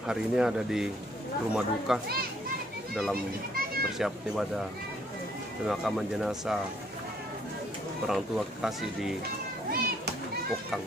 hari ini ada di rumah duka dalam persiapan ibadah pemakaman jenazah orang tua kekasih di Pokang.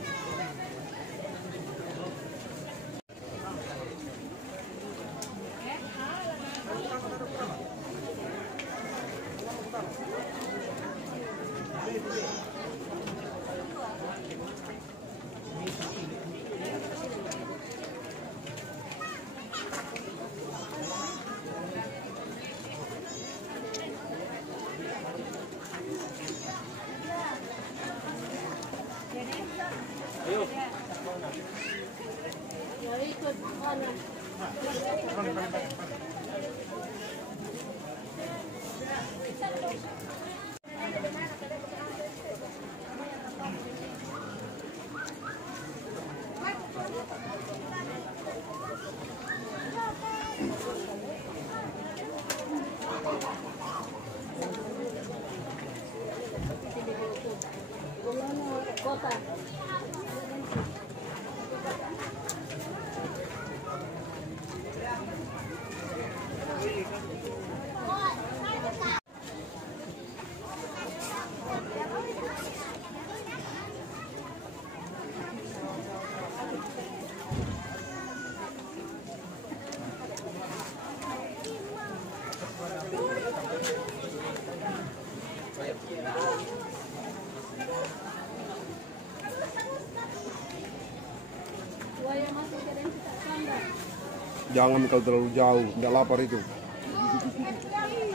Jangan kalau terlalu jauh, tidak lapar itu.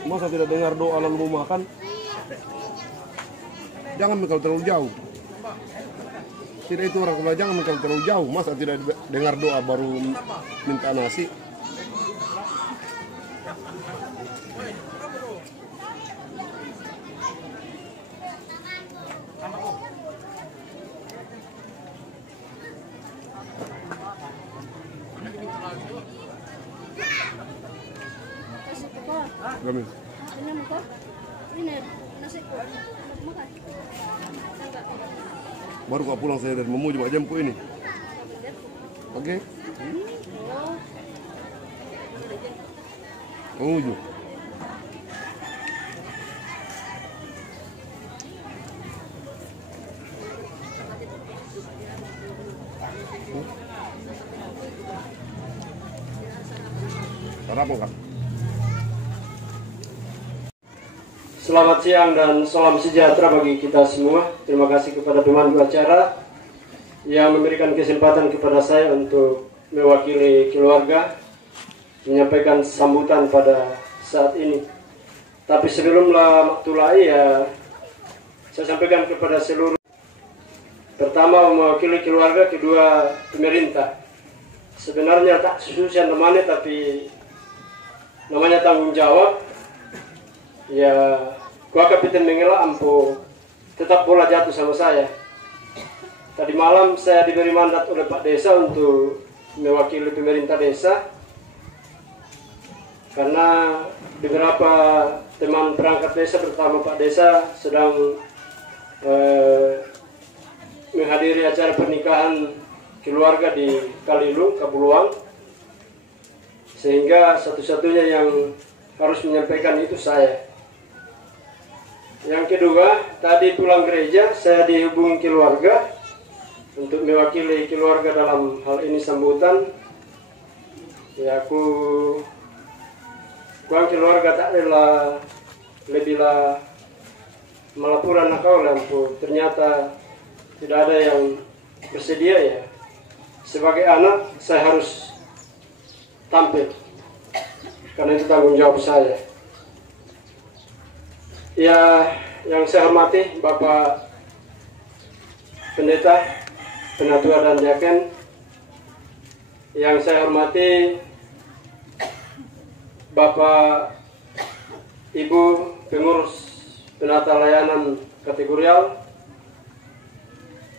Masa tidak dengar doa lalu mau makan? Jangan kalau terlalu jauh. Tidak itu orang tua, jangan kalau terlalu jauh. Masa tidak dengar doa baru minta nasi? Kami. Baru kau pulang saya dari memuju Mak Jempu ini. Oke? Memuju. Sarapan Kak. Selamat siang dan salam sejahtera bagi kita semua. Terima kasih kepada pemandu acara yang memberikan kesempatan kepada saya untuk mewakili keluarga menyampaikan sambutan pada saat ini. Tapi sebelum mulai ya saya sampaikan kepada seluruh, pertama mewakili keluarga, kedua pemerintah. Sebenarnya tak sesuai namanya, tapi namanya tanggung jawab. Ya, gua kapiten mengelak ampu tetap bola jatuh sama saya. Tadi malam saya diberi mandat oleh Pak Desa untuk mewakili pemerintah desa, karena beberapa teman perangkat desa pertama Pak Desa sedang menghadiri acara pernikahan keluarga di Kalilung, Kabuluang, sehingga satu-satunya yang harus menyampaikan itu saya. Yang kedua, tadi pulang gereja saya dihubungi keluarga untuk mewakili keluarga dalam hal ini sambutan. Ya, kuang keluarga tak rela lebihlah melaporan kau lampu. Ternyata tidak ada yang bersedia ya. Sebagai anak saya harus tampil karena itu tanggung jawab saya. Ya, yang saya hormati Bapak Pendeta, Penatua dan Diaken. Yang saya hormati Bapak Ibu Pengurus Penata Layanan Kategorial.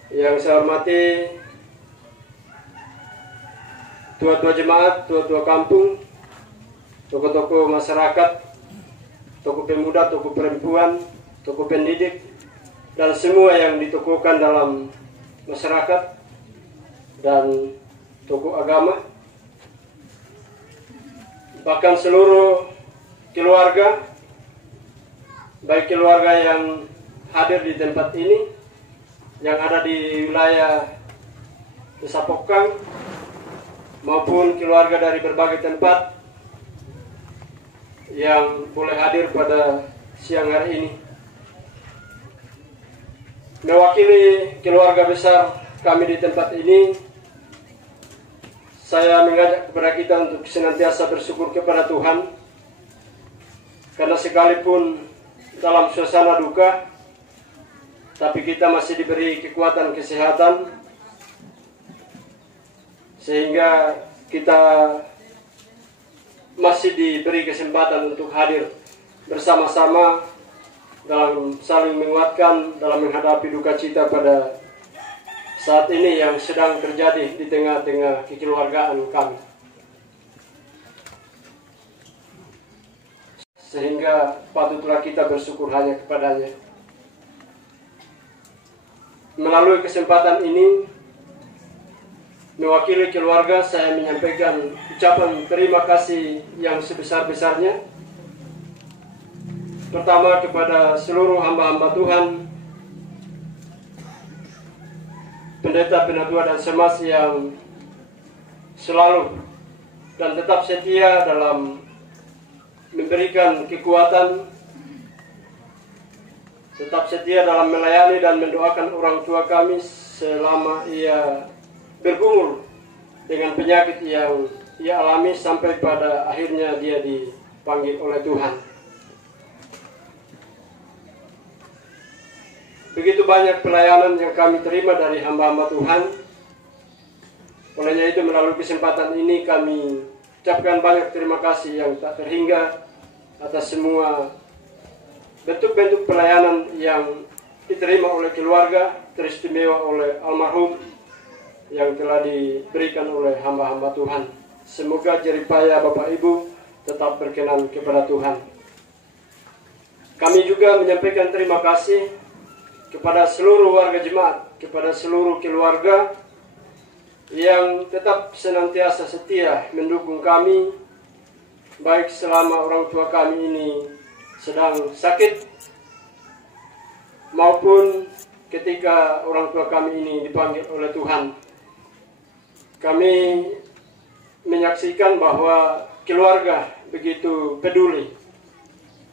Yang saya hormati tua-tua jemaat, tua-tua kampung, tokoh-tokoh masyarakat, tokoh pemuda, tokoh perempuan, tokoh pendidik, dan semua yang ditokohkan dalam masyarakat dan tokoh agama. bahkan seluruh keluarga, baik keluarga yang hadir di tempat ini, yang ada di wilayah Desa Pokang, maupun keluarga dari berbagai tempat yang boleh hadir pada siang hari ini. Mewakili keluarga besar kami di tempat ini, saya mengajak kepada kita untuk senantiasa bersyukur kepada Tuhan, karena sekalipun dalam suasana duka, tapi kita masih diberi kekuatan kesehatan, sehingga kita masih diberi kesempatan untuk hadir bersama-sama dalam saling menguatkan dalam menghadapi duka cita pada saat ini yang sedang terjadi di tengah-tengah kekeluargaan kami. Sehingga patutlah kita bersyukur hanya kepadanya. Melalui kesempatan ini, mewakili keluarga, saya menyampaikan ucapan terima kasih yang sebesar-besarnya. Pertama kepada seluruh hamba-hamba Tuhan, pendeta, penatua, dan semas yang selalu dan tetap setia dalam memberikan kekuatan, tetap setia dalam melayani dan mendoakan orang tua kami selama ia bergumul dengan penyakit yang ia alami sampai pada akhirnya dia dipanggil oleh Tuhan. Begitu banyak pelayanan yang kami terima dari hamba-hamba Tuhan. Olehnya itu, melalui kesempatan ini kami ucapkan banyak terima kasih yang tak terhingga atas semua bentuk-bentuk pelayanan yang diterima oleh keluarga, teristimewa oleh almarhum yang telah diberikan oleh hamba-hamba Tuhan. Semoga jeripaya Bapak Ibu tetap berkenan kepada Tuhan. Kami juga menyampaikan terima kasih kepada seluruh warga jemaat, kepada seluruh keluarga yang tetap senantiasa setia mendukung kami, baik selama orang tua kami ini sedang sakit, maupun ketika orang tua kami ini dipanggil oleh Tuhan. Kami menyaksikan bahwa keluarga begitu peduli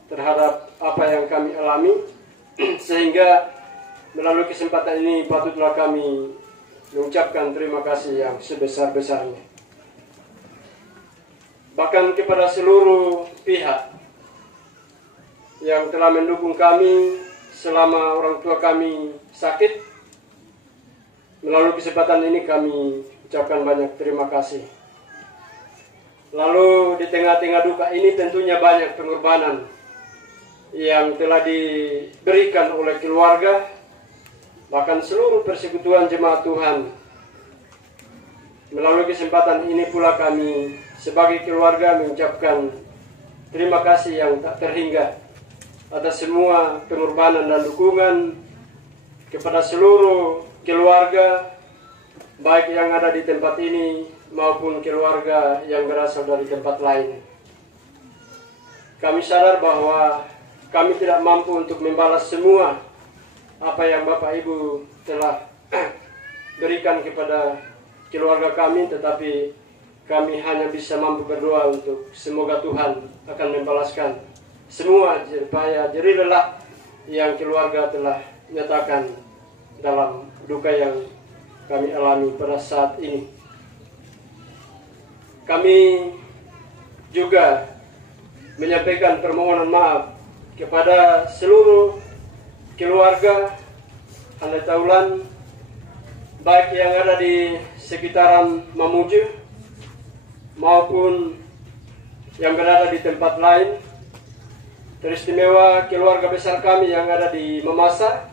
terhadap apa yang kami alami, sehingga melalui kesempatan ini patutlah kami mengucapkan terima kasih yang sebesar-besarnya. Bahkan kepada seluruh pihak yang telah mendukung kami selama orang tua kami sakit, melalui kesempatan ini kami ucapkan banyak terima kasih. Lalu di tengah-tengah duka ini tentunya banyak pengorbanan yang telah diberikan oleh keluarga, bahkan seluruh persekutuan jemaat Tuhan. Melalui kesempatan ini pula kami sebagai keluarga mengucapkan terima kasih yang tak terhingga atas semua pengorbanan dan dukungan kepada seluruh keluarga, baik yang ada di tempat ini maupun keluarga yang berasal dari tempat lain. Kami sadar bahwa kami tidak mampu untuk membalas semua apa yang Bapak Ibu telah berikan kepada keluarga kami, tetapi kami hanya bisa mampu berdoa untuk semoga Tuhan akan membalaskan semua jeripaya jerih lelah yang keluarga telah nyatakan dalam duka yang kami alami pada saat ini. Kami juga menyampaikan permohonan maaf kepada seluruh keluarga Handai Taulan, baik yang ada di sekitaran Mamuju maupun yang berada di tempat lain, teristimewa keluarga besar kami yang ada di Mamasa,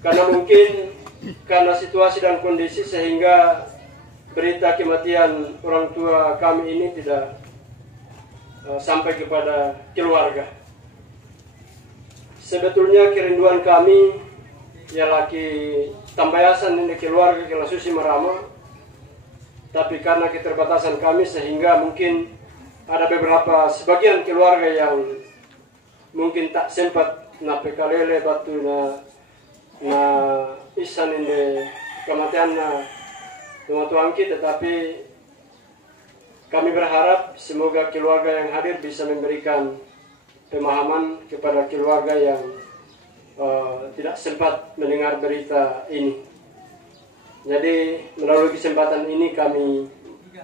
karena mungkin karena situasi dan kondisi sehingga berita kematian orang tua kami ini tidak sampai kepada keluarga. Sebetulnya kerinduan kami ialah tambayasan ini keluarga Kela Susi Marama, tapi karena keterbatasan kami sehingga mungkin ada sebagian keluarga yang mungkin tak sempat na pekalele batu na isan inde kematian na tuangki, tetapi kami berharap semoga keluarga yang hadir bisa memberikan pemahaman kepada keluarga yang tidak sempat mendengar berita ini. Jadi melalui kesempatan ini kami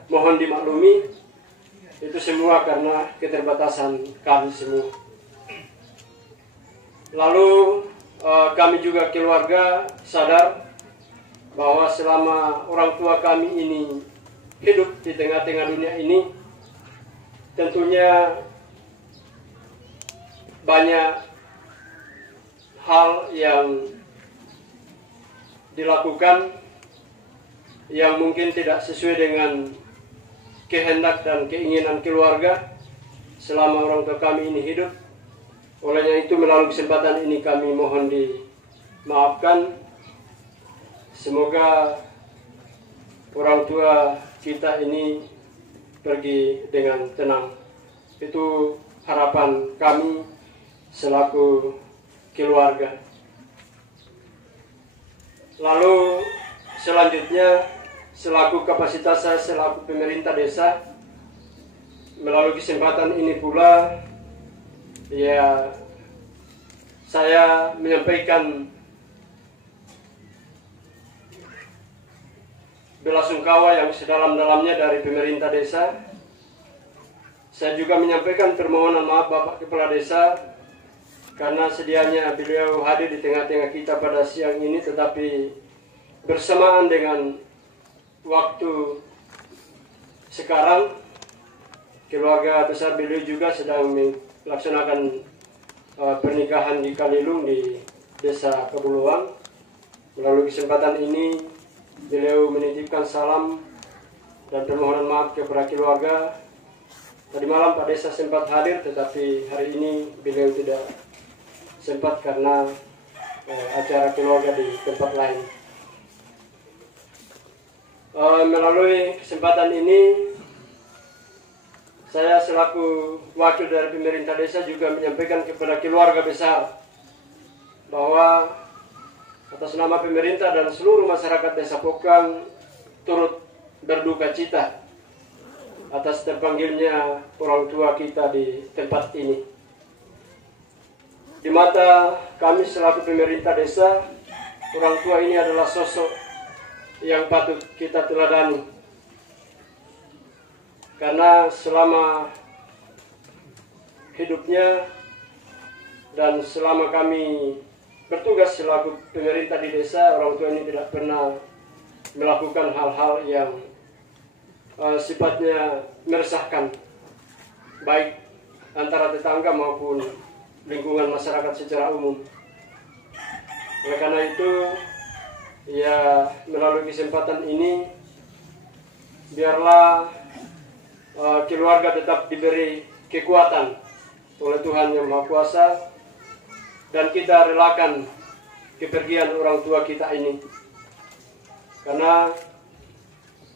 mohon dimaklumi, itu semua karena keterbatasan kami semua. Lalu kami juga keluarga sadar bahwa selama orang tua kami ini hidup di tengah-tengah dunia ini, tentunya banyak hal yang dilakukan yang mungkin tidak sesuai dengan kehendak dan keinginan keluarga selama orang tua kami ini hidup. Olehnya itu melalui kesempatan ini kami mohon dimaafkan. Semoga orang tua kita ini pergi dengan tenang. Itu harapan kami selaku keluarga. Lalu selanjutnya, selaku kapasitas saya selaku pemerintah desa, melalui kesempatan ini pula ya saya menyampaikan belasungkawa yang sedalam-dalamnya dari pemerintah desa. Saya juga menyampaikan permohonan maaf Bapak Kepala Desa karena sedianya beliau hadir di tengah-tengah kita pada siang ini, tetapi bersamaan dengan waktu sekarang keluarga besar beliau juga sedang melaksanakan pernikahan di Kalilung di Desa Kebuluang. Melalui kesempatan ini beliau menitipkan salam dan permohonan maaf kepada keluarga. Tadi malam Pak Desa sempat hadir, tetapi hari ini beliau tidak sempat karena acara keluarga di tempat lain. Melalui kesempatan ini, saya selaku wakil dari pemerintah desa juga menyampaikan kepada keluarga besar bahwa atas nama pemerintah dan seluruh masyarakat Desa Pokang turut berduka cita atas terpanggilnya orang tua kita di tempat ini. Di mata kami selaku pemerintah desa, orang tua ini adalah sosok yang patut kita teladani. Karena selama hidupnya dan selama kami bertugas selaku pemerintah di desa, orang tua ini tidak pernah melakukan hal-hal yang sifatnya meresahkan, baik antara tetangga maupun lingkungan masyarakat secara umum. Oleh karena itu, ya melalui kesempatan ini, biarlah keluarga tetap diberi kekuatan oleh Tuhan Yang Maha Kuasa, dan kita relakan kepergian orang tua kita ini. Karena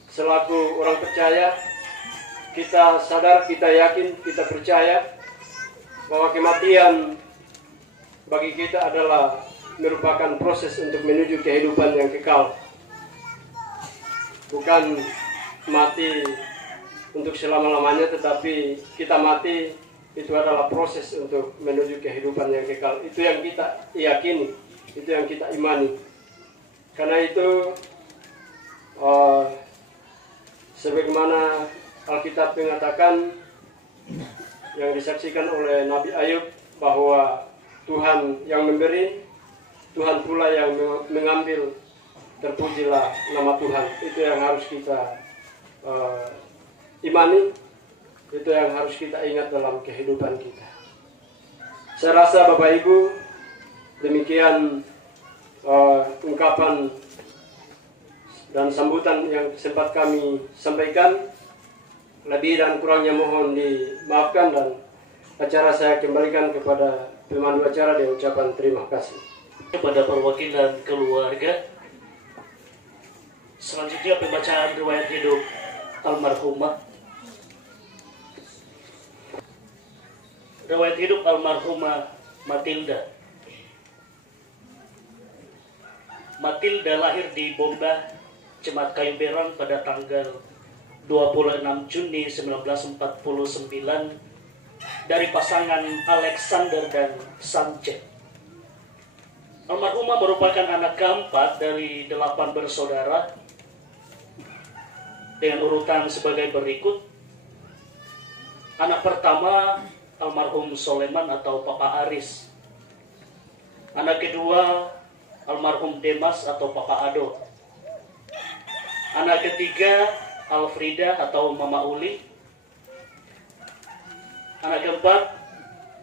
selaku orang percaya, kita sadar, kita yakin, kita percaya bahwa kematian bagi kita adalah merupakan proses untuk menuju kehidupan yang kekal. Bukan mati untuk selama-lamanya, tetapi kita mati itu adalah proses untuk menuju kehidupan yang kekal. Itu yang kita yakini, itu yang kita imani. Karena itu sebagaimana Alkitab mengatakan yang disaksikan oleh Nabi Ayub bahwa Tuhan yang memberi, Tuhan pula yang mengambil. Terpujilah nama Tuhan. Itu yang harus kita imani, itu yang harus kita ingat dalam kehidupan kita. Saya rasa Bapak Ibu, demikian ungkapan dan sambutan yang sempat kami sampaikan. Lebih dan kurangnya mohon dimaafkan, dan acara saya kembalikan kepada pemandu acara dengan ucapan terima kasih. Kepada perwakilan keluarga, selanjutnya pembacaan riwayat hidup almarhumah. Riwayat hidup almarhumah Matilda. Matilda lahir di Bomba, Jemaat Kayu Berang pada tanggal 26 Juni 1949 dari pasangan Alexander dan Sanchez. Almarhumah merupakan anak keempat dari 8 bersaudara dengan urutan sebagai berikut. Anak pertama almarhum Soleman atau Papa Aris. Anak kedua almarhum Demas atau Papa Ado. Anak ketiga Alfrida atau Mama Uli. Anak keempat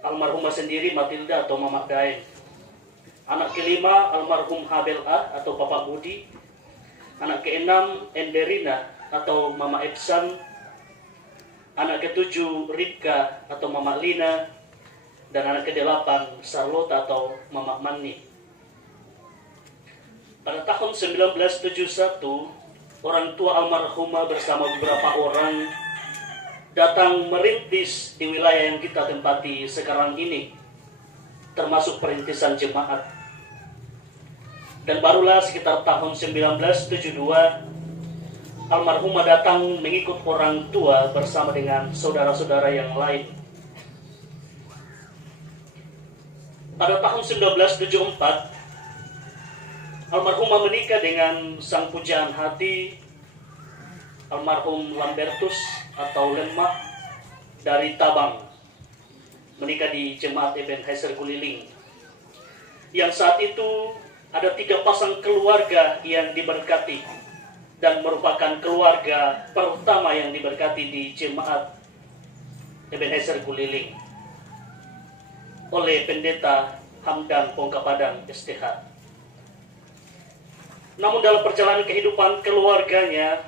almarhumah sendiri Matilda atau Mama Daeng. Anak kelima almarhum Habel A atau Papa Budi. Anak keenam Enderina atau Mama Epsan. Anak ketujuh Ripka atau Mama Lina. Dan anak kedelapan Charlotte atau Mama Mani. Pada tahun 1971, orang tua almarhumah bersama beberapa orang datang merintis di wilayah yang kita tempati sekarang ini, termasuk perintisan jemaat. Dan barulah sekitar tahun 1972, almarhumah datang mengikut orang tua bersama dengan saudara-saudara yang lain. Pada tahun 1974, almarhumah menikah dengan sang pujaan hati almarhum Lambertus atau Lemah dari Tabang, menikah di Jemaat Ebenezer Guliling. Yang saat itu ada 3 pasang keluarga yang diberkati dan merupakan keluarga pertama yang diberkati di Jemaat Ebenezer Guliling oleh Pendeta Hamdan Pongkapadang STH. Namun dalam perjalanan kehidupan keluarganya,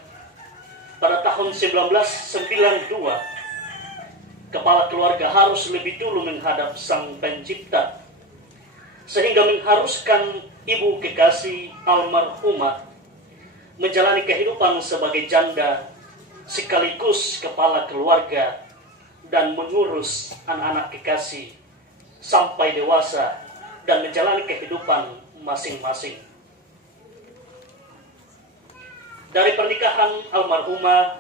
pada tahun 1992, kepala keluarga harus lebih dulu menghadap Sang Pencipta, sehingga mengharuskan ibu kekasih almarhumah menjalani kehidupan sebagai janda sekaligus kepala keluarga dan mengurus anak-anak kekasih sampai dewasa dan menjalani kehidupan masing-masing. Dari pernikahan almarhumah,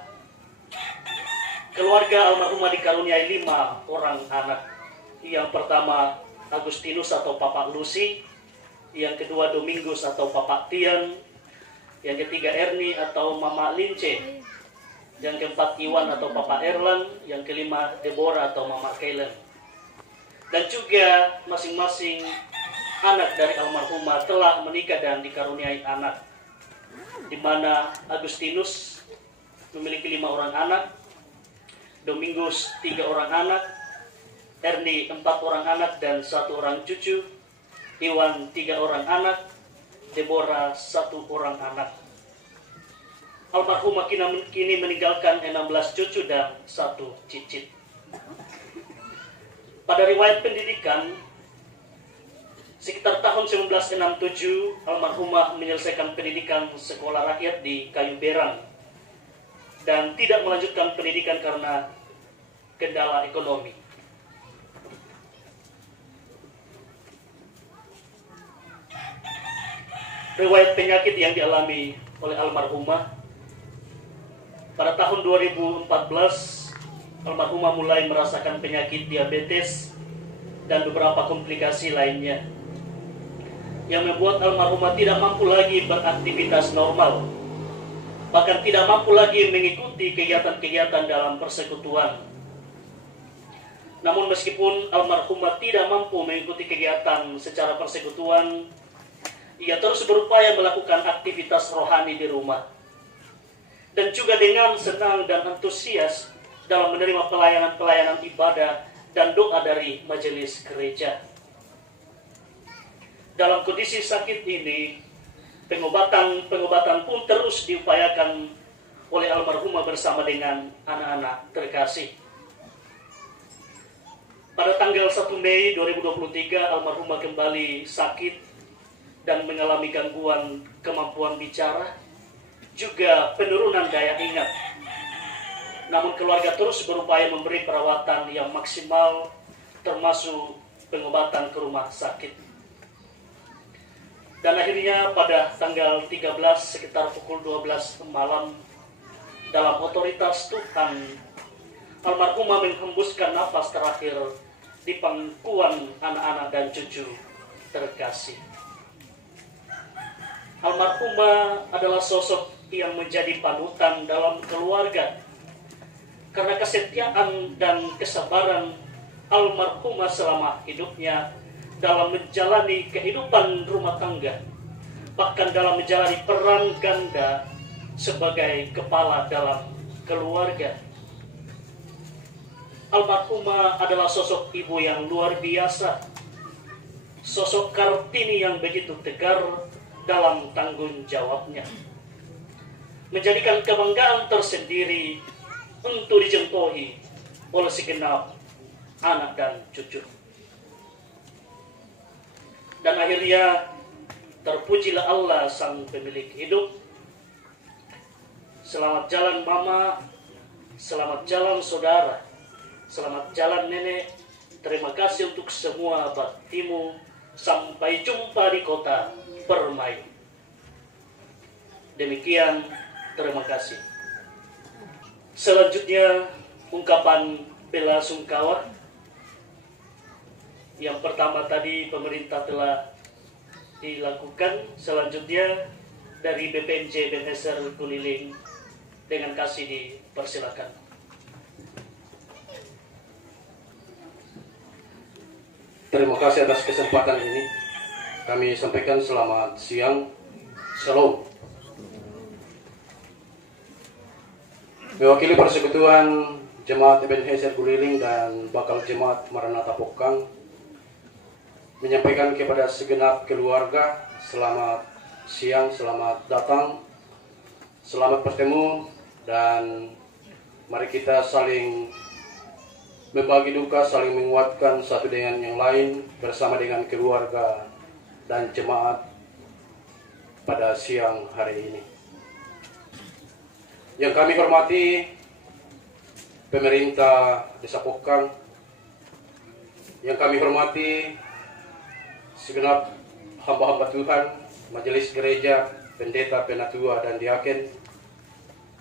keluarga almarhumah dikaruniai 5 orang anak. Yang pertama Agustinus atau Papa Lucy, yang kedua Domingus atau Papa Tian, yang ketiga Erni atau Mama Lince, yang keempat Iwan atau Papa Erlang, yang kelima Deborah atau Mama Kaylen. Dan juga masing-masing anak dari almarhumah telah menikah dan dikaruniai anak, di mana Agustinus memiliki 5 orang anak, Domingus 3 orang anak, Erni 4 orang anak dan 1 orang cucu, Iwan 3 orang anak, Deborah 1 orang anak. Almarhumah kini meninggalkan 16 cucu dan 1 cicit. Pada riwayat pendidikan, sekitar tahun 1967, almarhumah menyelesaikan pendidikan sekolah rakyat di Kayu Berang dan tidak melanjutkan pendidikan karena kendala ekonomi. Riwayat penyakit yang dialami oleh almarhumah, pada tahun 2014, almarhumah mulai merasakan penyakit diabetes dan beberapa komplikasi lainnya yang membuat almarhumah tidak mampu lagi beraktivitas normal, bahkan tidak mampu lagi mengikuti kegiatan-kegiatan dalam persekutuan. Namun meskipun almarhumah tidak mampu mengikuti kegiatan secara persekutuan, ia terus berupaya melakukan aktivitas rohani di rumah, dan juga dengan senang dan antusias dalam menerima pelayanan-pelayanan ibadah dan doa dari majelis gereja. Dalam kondisi sakit ini, pengobatan pun terus diupayakan oleh almarhumah bersama dengan anak-anak terkasih. Pada tanggal 1 Mei 2023, almarhumah kembali sakit dan mengalami gangguan kemampuan bicara, juga penurunan daya ingat. Namun keluarga terus berupaya memberi perawatan yang maksimal termasuk pengobatan ke rumah sakit. Dan akhirnya pada tanggal 13 sekitar pukul 12 malam, dalam otoritas Tuhan, almarhumah menghembuskan nafas terakhir di pangkuan anak-anak dan cucu terkasih. Almarhumah adalah sosok yang menjadi panutan dalam keluarga karena kesetiaan dan kesabaran almarhumah selama hidupnya dalam menjalani kehidupan rumah tangga, bahkan dalam menjalani peran ganda sebagai kepala dalam keluarga. Almarhumah adalah sosok ibu yang luar biasa, sosok Kartini yang begitu tegar dalam tanggung jawabnya, menjadikan kebanggaan tersendiri untuk dicontohi oleh segenap anak dan cucu. Dan akhirnya terpujilah Allah sang pemilik hidup. Selamat jalan mama, selamat jalan saudara, selamat jalan nenek. Terima kasih untuk semua baktimu. Sampai jumpa di kota Permai. Demikian, terima kasih. Selanjutnya ungkapan bela sungkawa. Yang pertama tadi pemerintah telah dilakukan. Selanjutnya dari BPNJ Ebenezer Guliling dengan kasih dipersilakan. Terima kasih atas kesempatan ini. Kami sampaikan selamat siang. Shalom. Mewakili Persekutuan Jemaat Ebenezer Guliling dan Bakal Jemaat Maranatha Pokang, menyampaikan kepada segenap keluarga selamat siang, selamat datang, selamat bertemu, dan mari kita saling membagi duka, saling menguatkan satu dengan yang lain bersama dengan keluarga dan jemaat pada siang hari ini. Yang kami hormati pemerintah Desa Pokang, yang kami hormati segenap hamba-hamba Tuhan, majelis gereja, pendeta, penatua, dan diaken,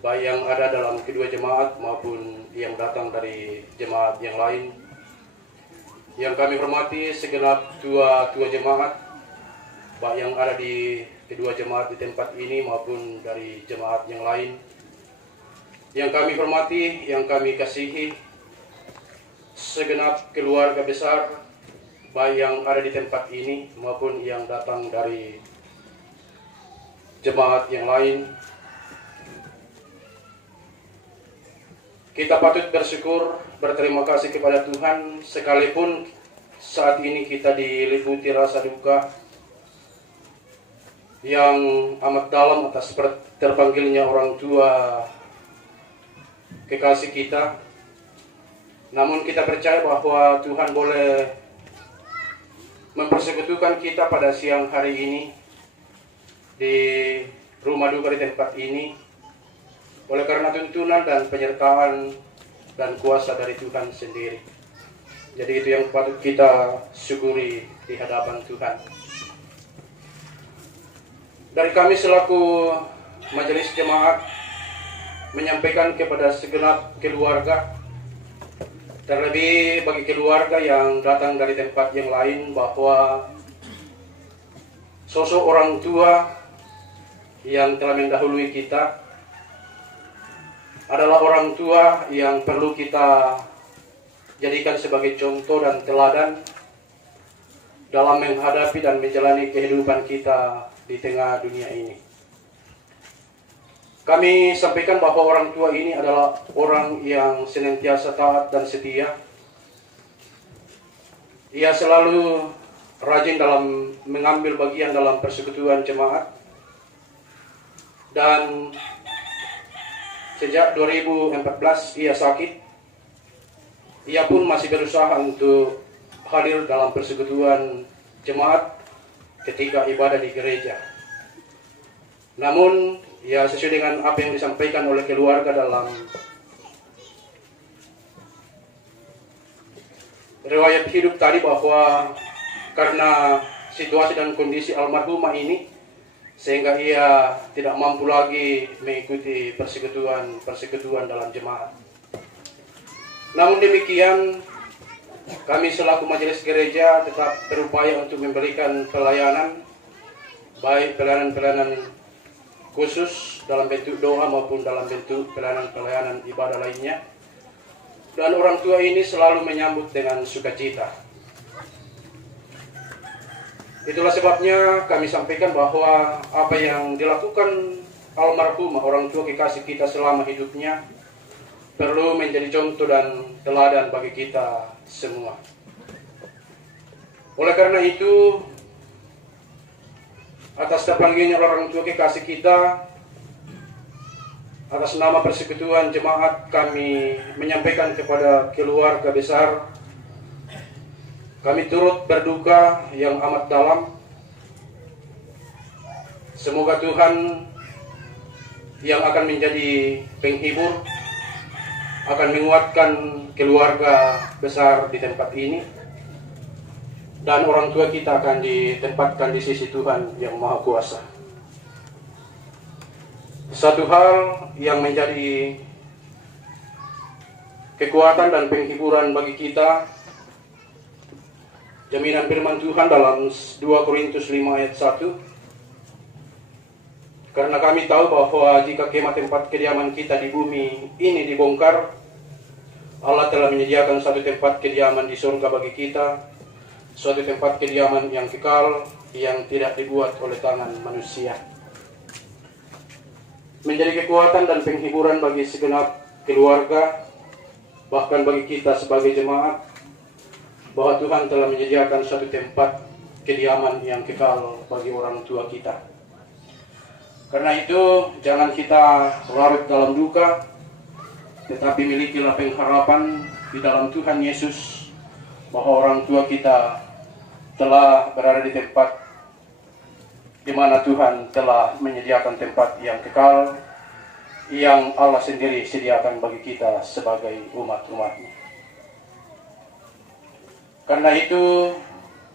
baik yang ada dalam kedua jemaat maupun yang datang dari jemaat yang lain. Yang kami hormati segenap tua jemaat, baik yang ada di kedua jemaat di tempat ini maupun dari jemaat yang lain. Yang kami hormati, yang kami kasihi, segenap keluarga besar, baik yang ada di tempat ini maupun yang datang dari jemaat yang lain. Kita patut bersyukur, berterima kasih kepada Tuhan sekalipun saat ini kita diliputi rasa duka yang amat dalam atas terpanggilnya orang tua kekasih kita. Namun kita percaya bahwa Tuhan boleh mempersekutukan kita pada siang hari ini di rumah duka di tempat ini oleh karena tuntunan dan penyertaan dan kuasa dari Tuhan sendiri. Jadi itu yang patut kita syukuri di hadapan Tuhan. Dari kami selaku majelis jemaat menyampaikan kepada segenap keluarga, terlebih bagi keluarga yang datang dari tempat yang lain, bahwa sosok orang tua yang telah mendahului kita adalah orang tua yang perlu kita jadikan sebagai contoh dan teladan dalam menghadapi dan menjalani kehidupan kita di tengah dunia ini. Kami sampaikan bahwa orang tua ini adalah orang yang senantiasa taat dan setia. Ia selalu rajin dalam mengambil bagian dalam persekutuan jemaat. Dan sejak 2014 ia sakit. Ia pun masih berusaha untuk hadir dalam persekutuan jemaat ketika ibadah di gereja. Namun ya sesuai dengan apa yang disampaikan oleh keluarga dalam riwayat hidup tadi bahwa karena situasi dan kondisi almarhumah ini sehingga ia tidak mampu lagi mengikuti persekutuan dalam jemaat. Namun demikian, kami selaku majelis gereja tetap berupaya untuk memberikan pelayanan, baik pelayanan khusus dalam bentuk doa maupun dalam bentuk pelayanan ibadah lainnya. Dan orang tua ini selalu menyambut dengan sukacita. Itulah sebabnya kami sampaikan bahwa apa yang dilakukan almarhumah orang tua kekasih kita selama hidupnya perlu menjadi contoh dan teladan bagi kita semua. Oleh karena itu, atas terpanggilnya orang tua kekasih kita, atas nama persekutuan jemaat, kami menyampaikan kepada keluarga besar, kami turut berduka yang amat dalam. Semoga Tuhan yang akan menjadi penghibur akan menguatkan keluarga besar di tempat ini, dan orang tua kita akan ditempatkan di sisi Tuhan yang Maha Kuasa. Satu hal yang menjadi kekuatan dan penghiburan bagi kita, jaminan firman Tuhan dalam 2 Korintus 5 ayat 1. Karena kami tahu bahwa jika kemah tempat kediaman kita di bumi ini dibongkar, Allah telah menyediakan satu tempat kediaman di surga bagi kita, suatu tempat kediaman yang kekal, yang tidak dibuat oleh tangan manusia. Menjadi kekuatan dan penghiburan bagi segenap keluarga, bahkan bagi kita sebagai jemaat, bahwa Tuhan telah menyediakan suatu tempat kediaman yang kekal bagi orang tua kita. Karena itu, jangan kita larut dalam duka, tetapi milikilah pengharapan di dalam Tuhan Yesus, bahwa orang tua kita telah berada di tempat di mana Tuhan telah menyediakan tempat yang kekal, yang Allah sendiri sediakan bagi kita sebagai umat-umatnya. Karena itu,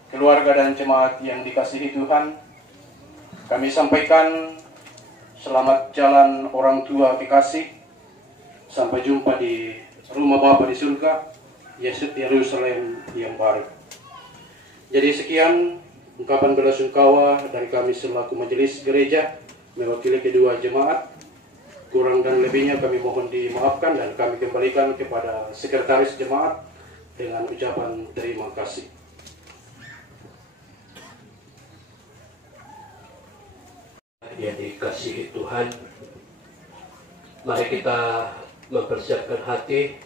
keluarga dan jemaat yang dikasihi Tuhan, kami sampaikan selamat jalan orang tua kekasih. Sampai jumpa di rumah Bapa di surga, Yerusalem yang baru. Jadi sekian ungkapan belasungkawa dari kami selaku majelis gereja mewakili kedua jemaat. Kurang dan lebihnya kami mohon dimaafkan, dan kami kembalikan kepada sekretaris jemaat dengan ucapan terima kasih. Yang dikasihi Tuhan, mari kita mempersiapkan hati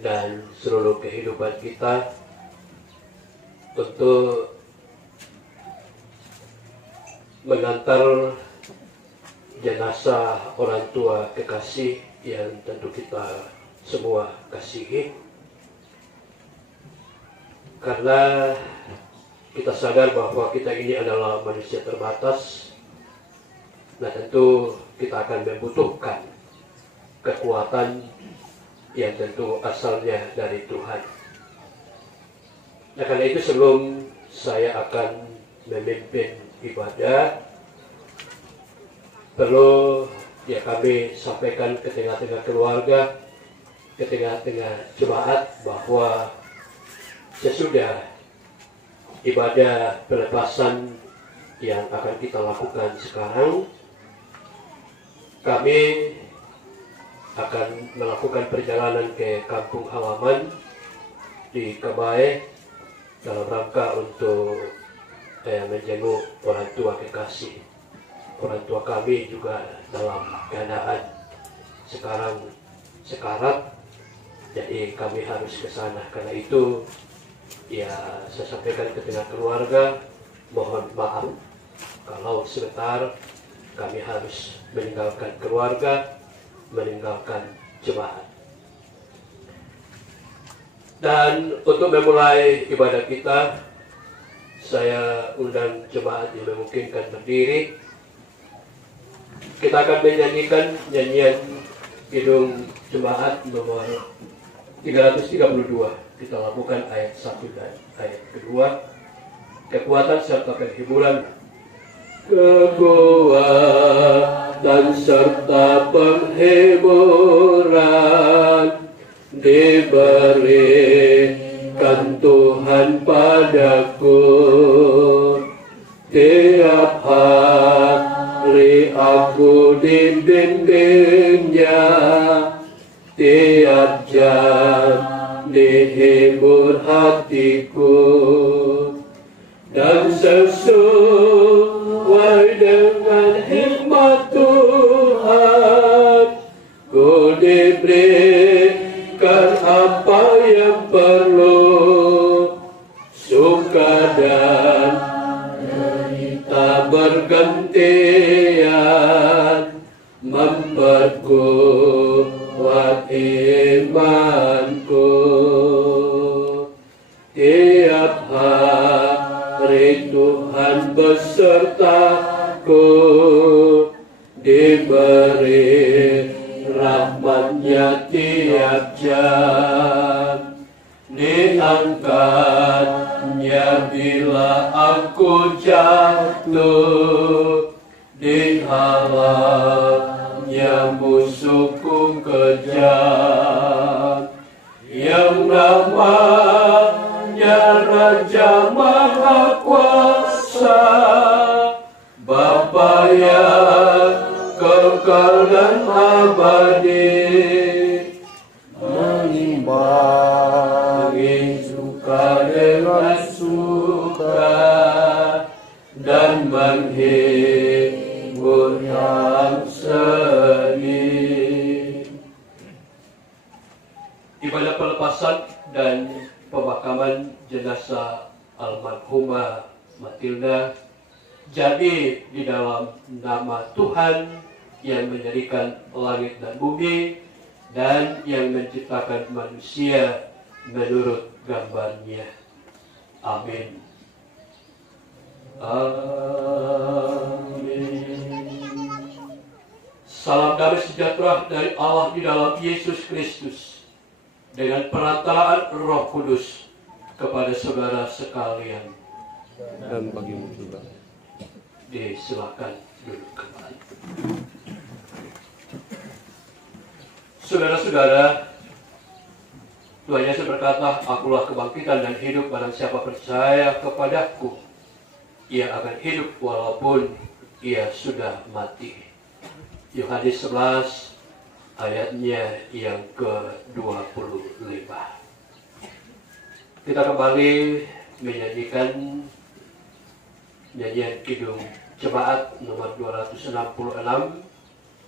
dan seluruh kehidupan kita untuk mengantar jenazah orang tua kekasih yang tentu kita semua kasihi, karena kita sadar bahwa kita ini adalah manusia terbatas. Nah, tentu kita akan membutuhkan kekuatan yang tentu asalnya dari Tuhan. Nah, karena itu sebelum saya akan memimpin ibadah, perlu ya kami sampaikan ke tengah-tengah keluarga, ke tengah-tengah jemaat, bahwa sesudah ibadah pelepasan yang akan kita lakukan sekarang, kami akan melakukan perjalanan ke kampung halaman di Kebae dalam rangka untuk menjenguk orang tua kekasih. Orang tua kami juga dalam keadaan sekarang sekarat, jadi kami harus ke sana. Karena itu ya saya sampaikan ke tengah keluarga, mohon maaf kalau sebentar kami harus meninggalkan keluarga, meninggalkan jemaat. Dan untuk memulai ibadah kita, saya undang jemaat yang memungkinkan berdiri. Kita akan menyanyikan nyanyian Kidung Jemaat nomor 332. Kita lakukan ayat 1 dan ayat kedua. Kekuatan serta penghiburan. Kekuatan serta penghiburan diberikan Tuhan padaku. Tiap hari aku dibimbingnya, tiap jam dihibur hatiku, dan sesuai dengan hikmat Tuhan ku diberikan apa yang perlu, suka dan derita bergantian memperkuat imanku. Tiap hari Tuhan besertaku, diberi rahmat-Nya tiap jam, diangkat-Nya bila aku jatuh, dihalau-Nya musuhku kejam. Yang namanya Raja Maha Kuasa, Bapa yang kekal dan abadi, mengimbangi suka dengan suka dan menghibur yang sedih. Ibadah pelepasan dan pemakaman jenazah almarhumah Matilda jadi di dalam nama Tuhan yang menjadikan langit dan bumi dan yang menciptakan manusia menurut gambarnya. Amin. Amin. Salam damai sejahtera dari Allah di dalam Yesus Kristus dengan perantaraan Roh Kudus kepada saudara sekalian. Dan bagimu juga. Disilakan duduk kembali. Saudara-saudara, Tuhan Yesus berkata, akulah kebangkitan dan hidup, barang siapa percaya kepadaku, ia akan hidup walaupun ia sudah mati. Yohanes 11 ayatnya yang ke-25. Kita kembali menyanyikan nyanyian Kidung Jemaat nomor 266.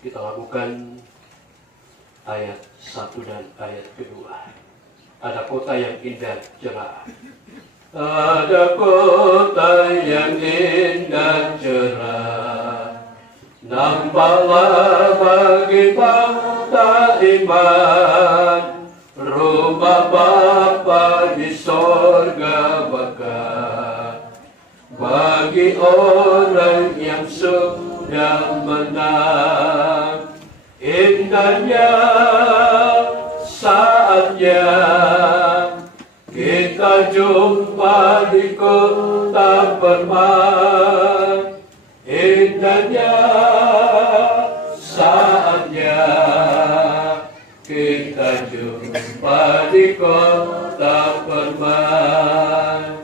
Kita lakukan ayat 1 dan ayat kedua. Ada kota yang indah cerah. Ada kota yang indah cerah, nampaklah bagi bangsa iman, rumah Bapa di sorga bakal bagi orang yang sudah menang. Indahnya saatnya kita jumpa di kota permai. Indahnya saatnya kita jumpa di kota permai.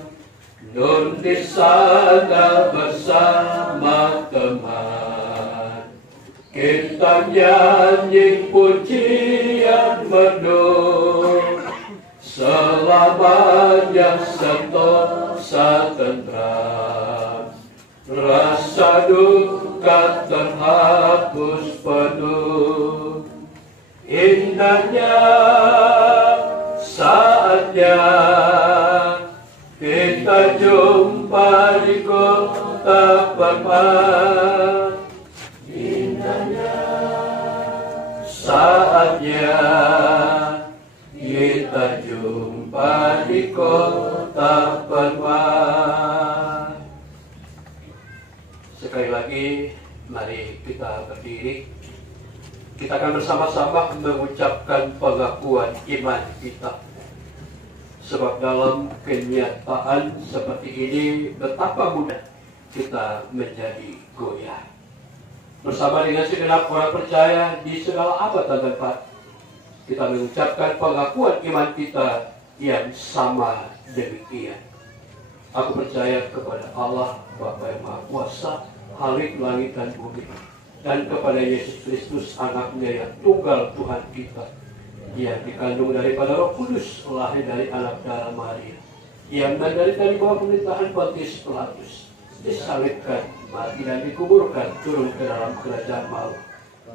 Nun di sana bersama teman, kita nyanyi pujian merdu, selamanya sentosa tentram, rasa duka terhapus penuh. Indahnya saatnya kita jumpa di kota permai. Indahnya saatnya kita jumpa di kota permai. Sekali lagi, mari kita berdiri kita akan bersama-sama mengucapkan pengakuan iman kita. Sebab dalam kenyataan seperti ini betapa mudah kita menjadi goyah. Bersama dengan segenap orang percaya di segala abad dan tempat, kita mengucapkan pengakuan iman kita yang sama demikian. Aku percaya kepada Allah Bapa yang Maha Kuasa, Khalik langit dan bumi, dan kepada Yesus Kristus anaknya yang tunggal Tuhan kita, yang dikandung daripada Roh Kudus, lahir dari anak darah Maria, yang menderita di bawah pemerintahan Pontius Pilatus, disalibkan, mati dan dikuburkan, turun ke dalam kerajaan maut.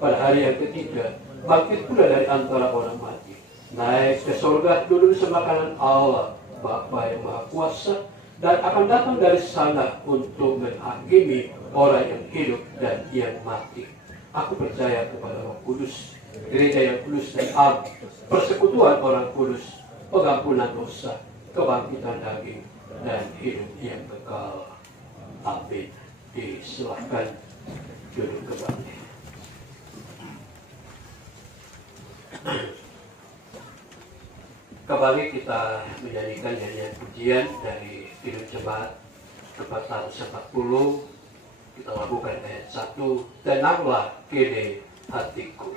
Pada hari yang ketiga, bangkit pula dari antara orang mati, naik ke surga, duduk sebelah kanan Allah Bapa yang Maha Kuasa, dan akan datang dari sana untuk menghakimi orang yang hidup dan yang mati. Aku percaya kepada Roh Kudus, gereja yang kudus dan am, persekutuan orang kudus, pengampunan dosa, kebangkitan daging, dan hidup yang kekal. Amin. Disilahkan duduk kembali. Kembali kita menyanyikan nyanyian pujian dari Kidung Jemaat 440. Kita lakukan ayat 1. Tenanglah kini hatiku.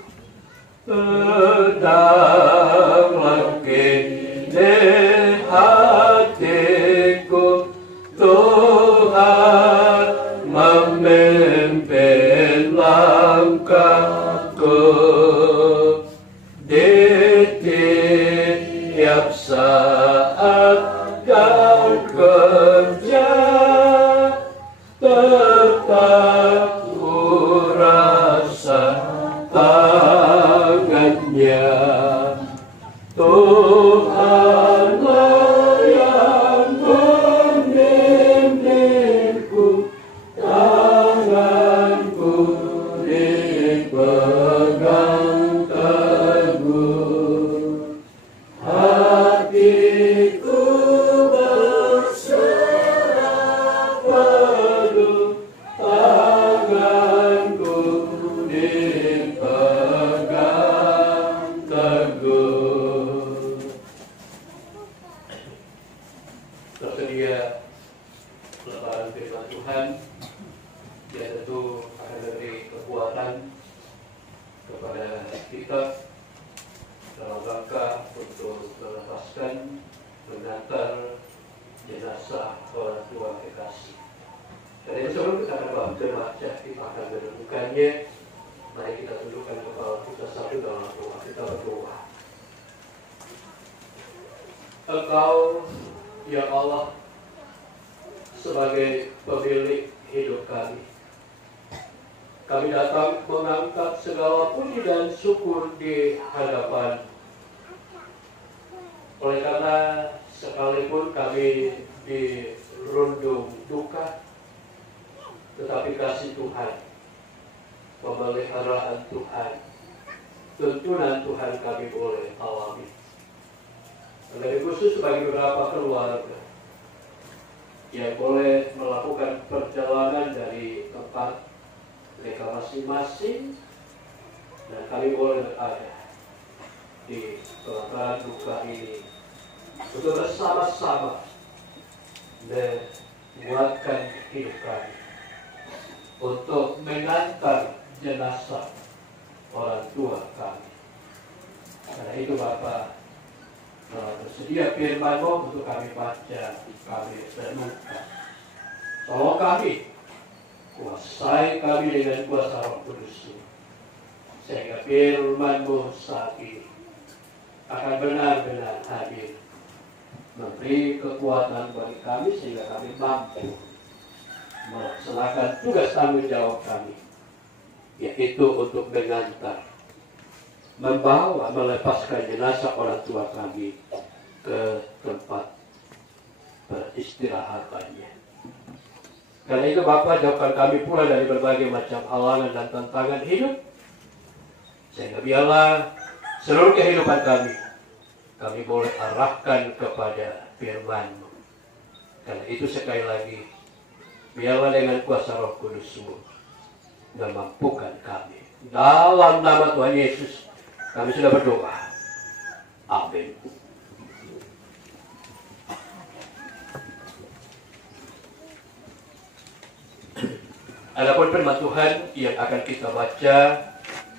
Tenanglah kini hatiku, Tuhan memimpin langkahku. Di tiap saat kau kerja, tetap ku rasa tangannya. Tuhanlah yang memimpinku, tanganku dipegang teguh, hatiku berserah penuh, tanganku dipegang teguh. Tersedia lebaran firman Tuhan yang tentu akan memberi kekuatan kepada kita dalam rangka untuk melepaskan, mengantar jenazah orang tua kekasih. Dan itu sebelum kita akan membaca, kita akan menemukannya. Mari kita tundukkan kepala kita satu dalam doa. Kita berdoa. Engkau, ya Allah, sebagai pemilik hidup kami, kami datang mengangkat segala puji dan syukur di hadapan. Oleh karena sekalipun kami dirundung duka, tetapi kasih Tuhan, pemeliharaan Tuhan, tuntunan Tuhan kami boleh alami. Lebih khusus bagi beberapa keluarga yang boleh melakukan perjalanan dari tempat mereka masing-masing, dan kami boleh berada di pelataran duka ini untuk bersama-sama menguatkan hidup kami, untuk mengantar jenazah orang tua kami. Karena itu Bapa, bersedia firman-Mu untuk kami baca, kami renungkan. Tolong kami, kuasai kami dengan kuasa Roh Kudus, sehingga firman-Mu saat ini akan benar-benar hadir, memberi kekuatan bagi kami sehingga kami mampu melaksanakan tugas tanggung jawab kami, yaitu untuk mengantar, membawa, melepaskan jenazah orang tua kami ke tempat beristirahatannya. Karena itu Bapa, jauhkan kami pula dari berbagai macam halangan dan tantangan hidup, sehingga biarlah seluruh kehidupan kami boleh arahkan kepada firman-Mu. Karena itu sekali lagi, biarlah dengan kuasa Roh Kudus-Mu memampukan kami Dalam nama Tuhan Yesus kami sudah berdoa. Amin. Adapun firman Tuhan yang akan kita baca,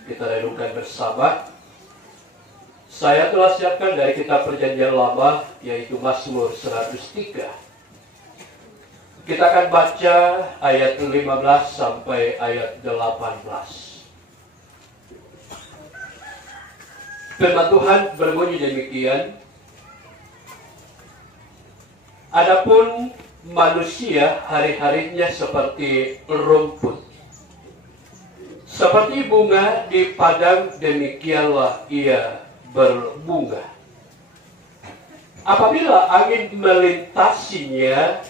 kita renungkan bersama. Saya telah siapkan dari kitab Perjanjian Lama, yaitu Mazmur 103. Kita akan baca ayat 15 sampai ayat 18. Firman Tuhan berbunyi demikian. Adapun manusia hari-harinya seperti rumput, seperti bunga di padang, demikianlah ia berbunga. Apabila angin melintasinya,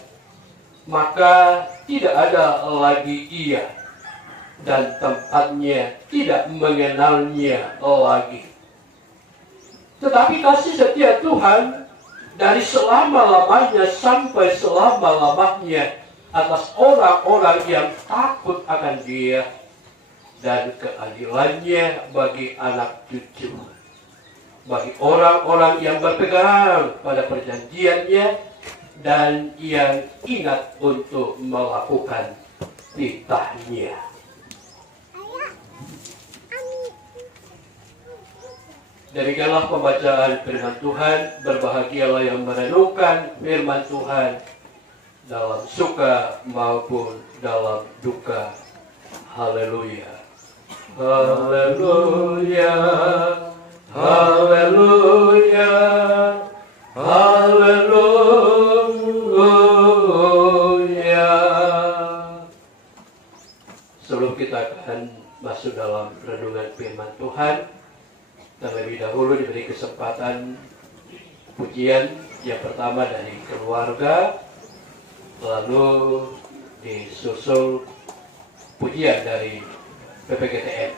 maka tidak ada lagi ia, dan tempatnya tidak mengenalnya lagi. Tetapi kasih setia Tuhan dari selama-lamanya sampai selama-lamanya atas orang-orang yang takut akan Dia, dan keadilannya bagi anak cucu, bagi orang-orang yang berpegang pada perjanjiannya dan yang ingat untuk melakukan titahnya. Demikianlah pembacaan firman Tuhan. Berbahagialah yang merenungkan firman Tuhan dalam suka maupun dalam duka. Haleluya. Haleluya. Haleluya. Haleluya. Sebelum kita akan masuk dalam renungan firman Tuhan, terlebih dahulu diberi kesempatan pujian yang pertama dari keluarga, lalu disusul pujian dari PPGTM.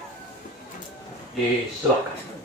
Disilakan.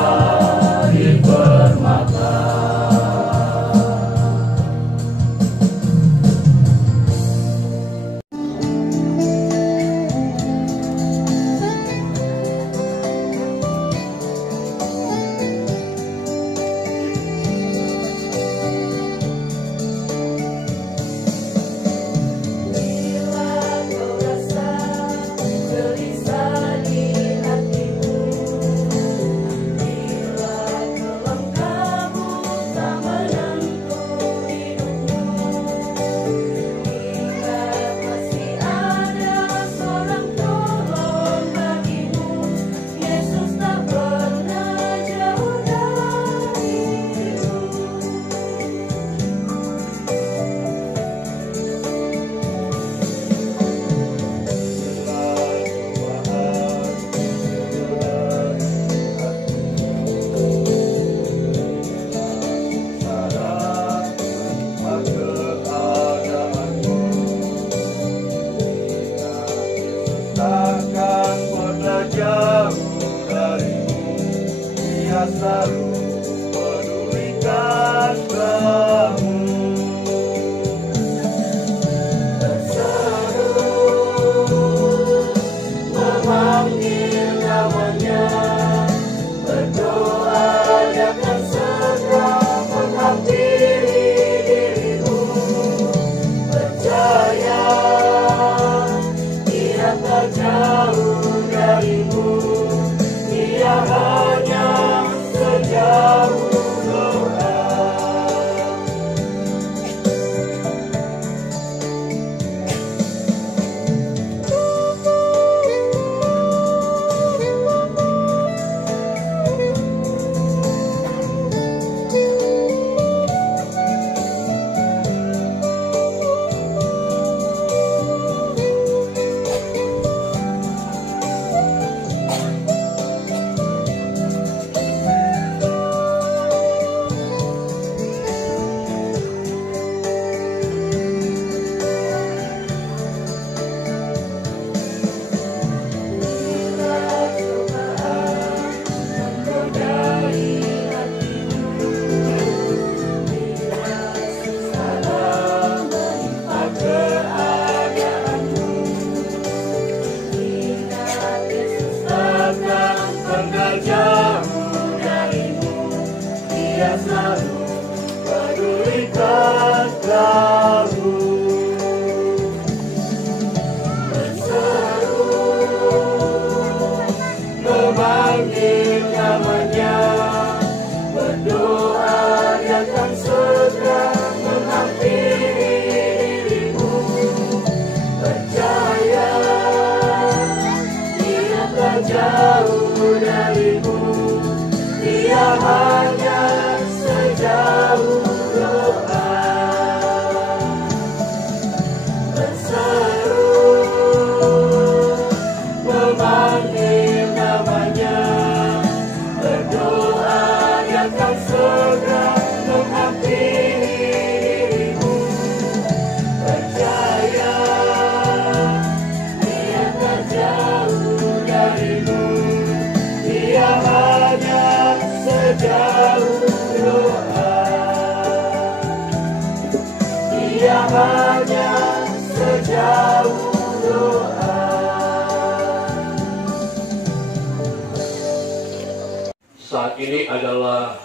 dari permata. Saat ini adalah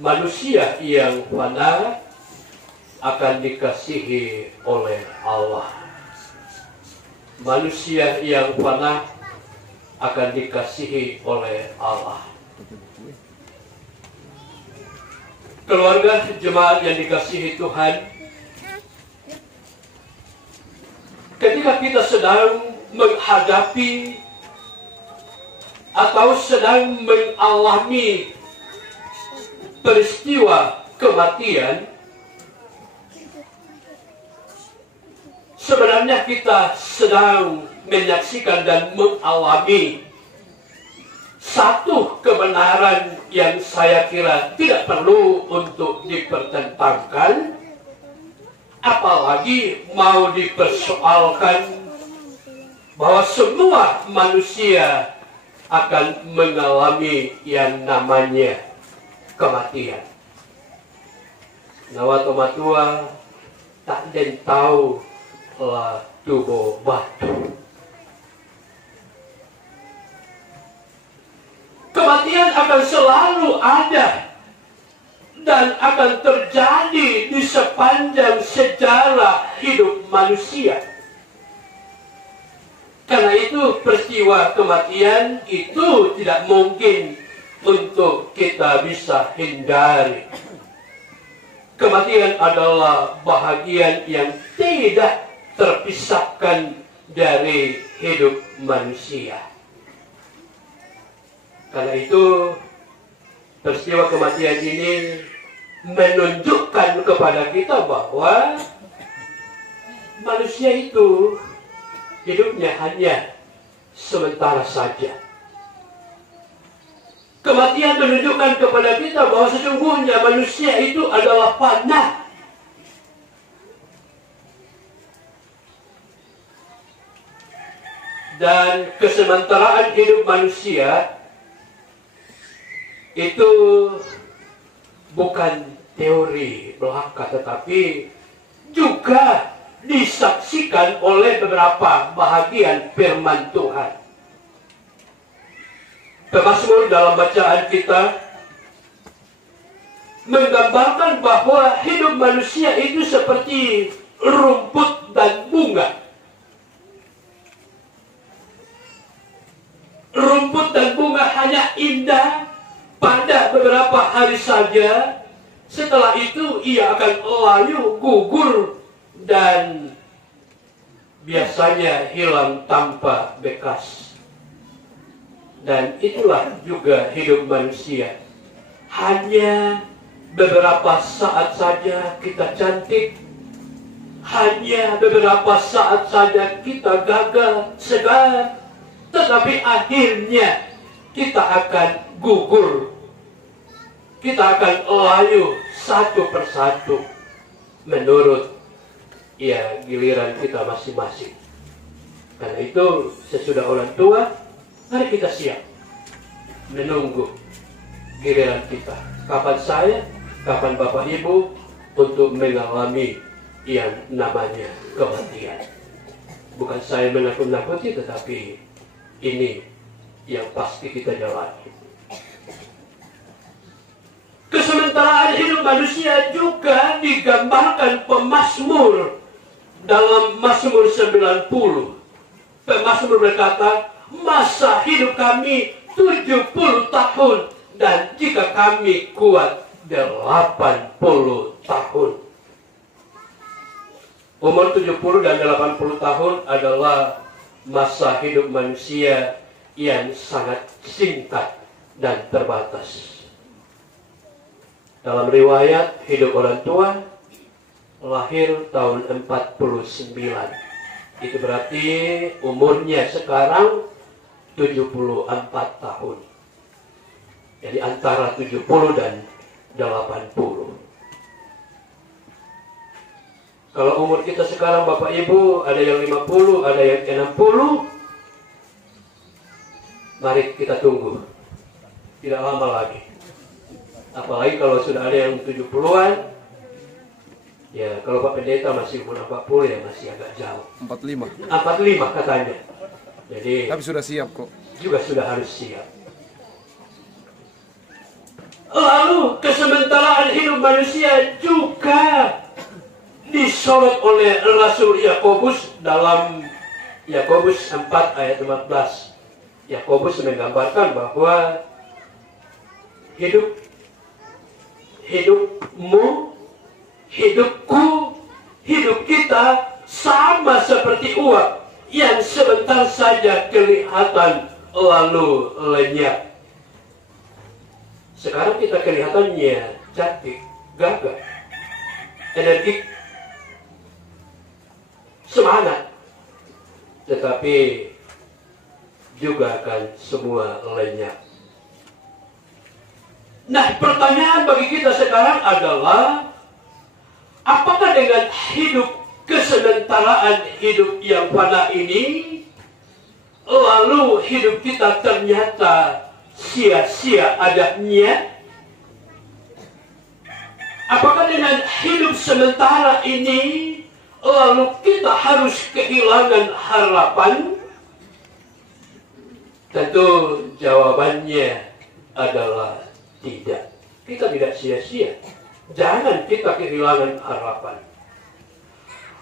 manusia yang fana akan dikasihi oleh Allah. Manusia yang fana akan dikasihi oleh Allah. Keluarga jemaat yang dikasihi Tuhan, ketika kita sedang menghadapi atau sedang mengalami peristiwa kematian, sebenarnya kita sedang menyaksikan dan mengalami satu kebenaran yang saya kira tidak perlu untuk dipertentangkan, apalagi mau dipersoalkan, bahwa semua manusia akan mengalami yang namanya kematian. Nawa tomatua tak den tahu lah tubuh batu. Kematian akan selalu ada dan akan terjadi di sepanjang sejarah hidup manusia. Karena itu peristiwa kematian itu tidak mungkin untuk kita bisa hindari. Kematian adalah bahagian yang tidak terpisahkan dari hidup manusia. Karena itu peristiwa kematian ini menunjukkan kepada kita bahwa manusia itu hidupnya hanya sementara saja. Kematian menunjukkan kepada kita bahwa sesungguhnya manusia itu adalah fana. Dan kesementaraan hidup manusia itu bukan teori belaka, tetapi juga disaksikan oleh beberapa bahagian firman Tuhan. Pemazmur dalam bacaan kita menggambarkan bahwa hidup manusia itu seperti rumput dan bunga. Rumput dan bunga hanya indah pada beberapa hari saja. Setelah itu ia akan layu, gugur, dan biasanya hilang tanpa bekas. Dan itulah juga hidup manusia. Hanya beberapa saat saja kita cantik, hanya beberapa saat saja kita gagah, segar, tetapi akhirnya kita akan gugur. Kita akan layu satu persatu menurut giliran kita masing-masing. Karena itu sesudah orang tua, mari kita siap menunggu giliran kita. Kapan saya, kapan Bapak Ibu untuk mengalami yang namanya kematian. Bukan saya menakut-nakuti, tetapi ini yang pasti kita jalani. Kesementaraan hidup manusia juga digambarkan pemazmur dalam Mazmur 90. Pemazmur berkata, masa hidup kami 70 tahun, dan jika kami kuat 80 tahun. Umur 70 dan 80 tahun adalah masa hidup manusia yang sangat singkat dan terbatas. Dalam riwayat hidup orang tua, lahir tahun 49. Itu berarti umurnya sekarang 74 tahun. Jadi antara 70 dan 80. Kalau umur kita sekarang Bapak Ibu, ada yang 50, ada yang 60. Mari kita tunggu. Tidak lama lagi. Apalagi kalau sudah ada yang 70-an. Ya, kalau Pak Pendeta masih umur 40 ya masih agak jauh. 45. 45 katanya. Jadi Tapi sudah siap kok. juga sudah harus siap. Lalu kesementaraan hidup manusia juga disorot oleh Rasul Yakobus dalam Yakobus 4 ayat 15. Yakobus menggambarkan bahwa hidupmu, hidupku, hidup kita sama seperti uap yang sebentar saja kelihatan lalu lenyap. Sekarang kita kelihatannya cantik, gagah, energik, semangat, tetapi juga akan semua lenyap. Nah, pertanyaan bagi kita sekarang adalah, apakah dengan hidup kesementaraan hidup yang fana ini lalu hidup kita ternyata sia-sia adanya? Apakah dengan hidup sementara ini lalu kita harus kehilangan harapan? Tentu jawabannya adalah tidak. Kita tidak sia-sia. Jangan kita kehilangan harapan.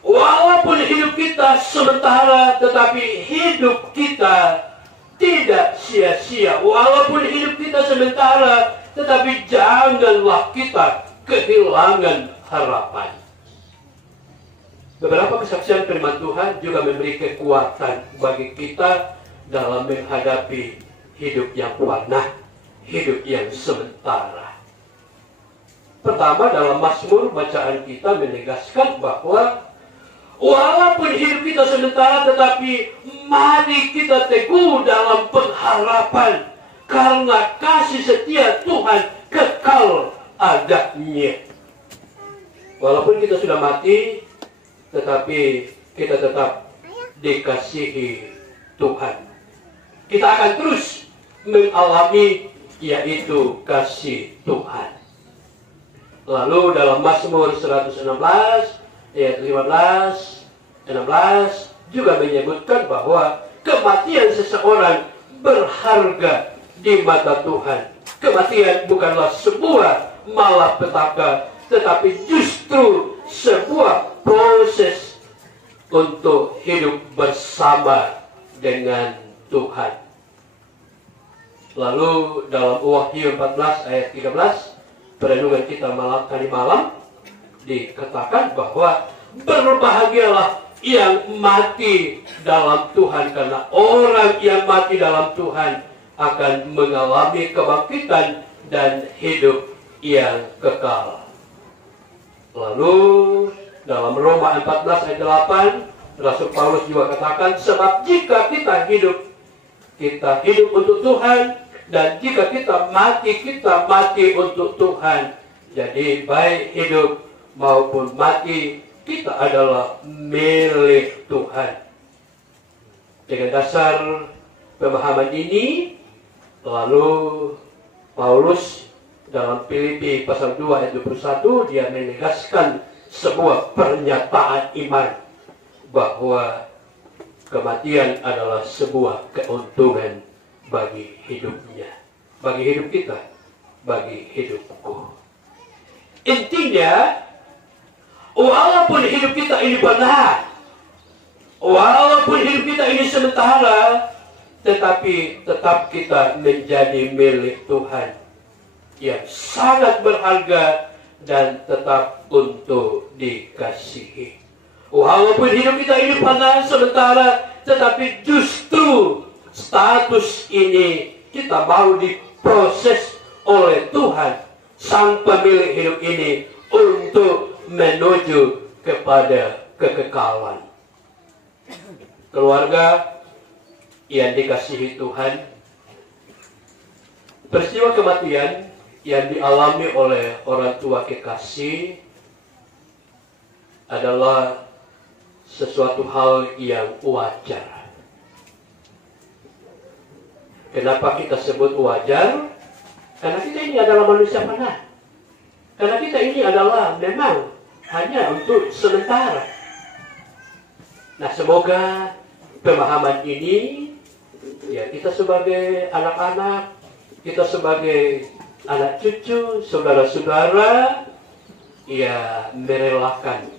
Walaupun hidup kita sementara, tetapi hidup kita tidak sia-sia. Walaupun hidup kita sementara, tetapi janganlah kita kehilangan harapan. Beberapa kesaksian firman Tuhan juga memberi kekuatan bagi kita dalam menghadapi hidup yang fana, hidup yang sementara. Pertama, dalam Mazmur bacaan kita menegaskan bahwa walaupun hidup kita sementara, tetapi mari kita teguh dalam pengharapan, karena kasih setia Tuhan kekal adanya. Walaupun kita sudah mati, tetapi kita tetap dikasihi Tuhan. Kita akan terus mengalami yaitu kasih Tuhan. Lalu dalam Mazmur 116 ayat 15, 16 juga menyebutkan bahwa kematian seseorang berharga di mata Tuhan. Kematian bukanlah sebuah malapetaka, tetapi justru sebuah proses untuk hidup bersama dengan Tuhan. Lalu dalam Wahyu 14 ayat 13, perenungan kita tadi malam, dikatakan bahwa berbahagialah yang mati dalam Tuhan, karena orang yang mati dalam Tuhan akan mengalami kebangkitan dan hidup yang kekal. Lalu dalam Roma 14 ayat 8, Rasul Paulus juga katakan, sebab jika kita hidup untuk Tuhan, dan jika kita mati untuk Tuhan. Jadi baik hidup maupun mati, kita adalah milik Tuhan. Dengan dasar pemahaman ini, lalu Paulus dalam Filipi pasal 2 ayat 21, dia menegaskan sebuah pernyataan iman bahwa kematian adalah sebuah keuntungan bagi hidupnya, bagi hidup kita, bagi hidupku. Intinya, walaupun hidup kita ini benar, walaupun hidup kita ini sementara, tetapi tetap kita menjadi milik Tuhan yang sangat berharga dan tetap untuk dikasihi. Walaupun hidup kita ini benar sementara, tetapi justru status ini kita mau diproses oleh Tuhan, Sang Pemilik hidup ini, untuk menuju kepada kekekalan. Keluarga yang dikasihi Tuhan, peristiwa kematian yang dialami oleh orang tua kekasih adalah sesuatu hal yang wajar. Kenapa kita sebut wajar? Karena kita ini adalah manusia fana. Karena kita ini adalah memang hanya untuk sementara. Nah, semoga pemahaman ini, ya, kita sebagai anak-anak, kita sebagai anak cucu, saudara-saudara, ya, merelakan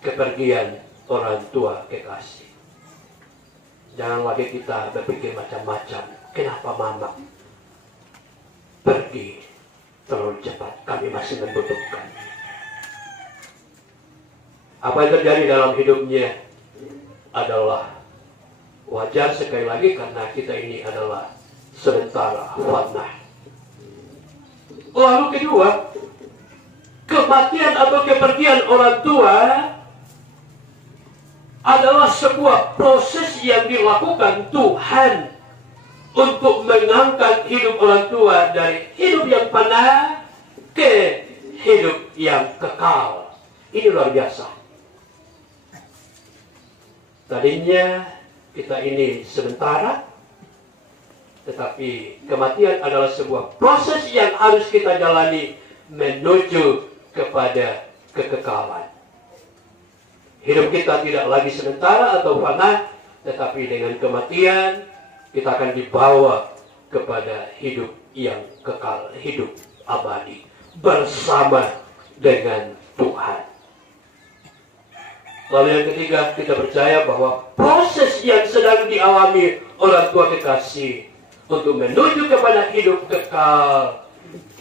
kepergian orang tua kekasih. Jangan lagi kita berpikir macam-macam. Kenapa mama pergi terlalu cepat? Kami masih membutuhkan. Apa yang terjadi dalam hidupnya adalah wajar, sekali lagi, karena kita ini adalah sementara, fana. Lalu kedua, kematian atau kepergian orang tua adalah sebuah proses yang dilakukan Tuhan untuk mengangkat hidup orang tua dari hidup yang fana ke hidup yang kekal. Ini luar biasa. Tadinya kita ini sementara, tetapi kematian adalah sebuah proses yang harus kita jalani menuju kepada kekekalan. Hidup kita tidak lagi sementara atau fana, tetapi dengan kematian kita akan dibawa kepada hidup yang kekal, hidup abadi bersama dengan Tuhan. Lalu yang ketiga, kita percaya bahwa proses yang sedang dialami orang tua kekasih untuk menuju kepada hidup kekal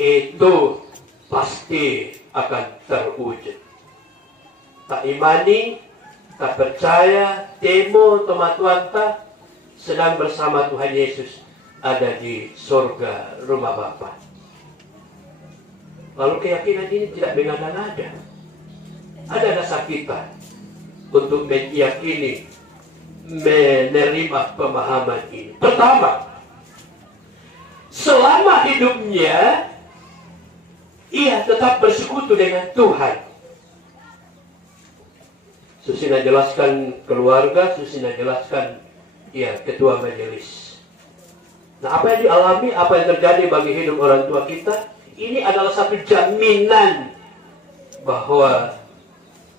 itu pasti akan terwujud. Tak imani, tak percaya, temo tomatuanta sedang bersama Tuhan Yesus ada di surga rumah Bapa. Lalu keyakinan ini tidak mengada-ngada. Ada dasar kita untuk meyakini, menerima pemahaman ini. Pertama, selama hidupnya ia tetap bersekutu dengan Tuhan. Susina jelaskan keluarga, Susina jelaskan ketua majelis. Nah, apa yang dialami, apa yang terjadi bagi hidup orang tua kita, ini adalah satu jaminan bahwa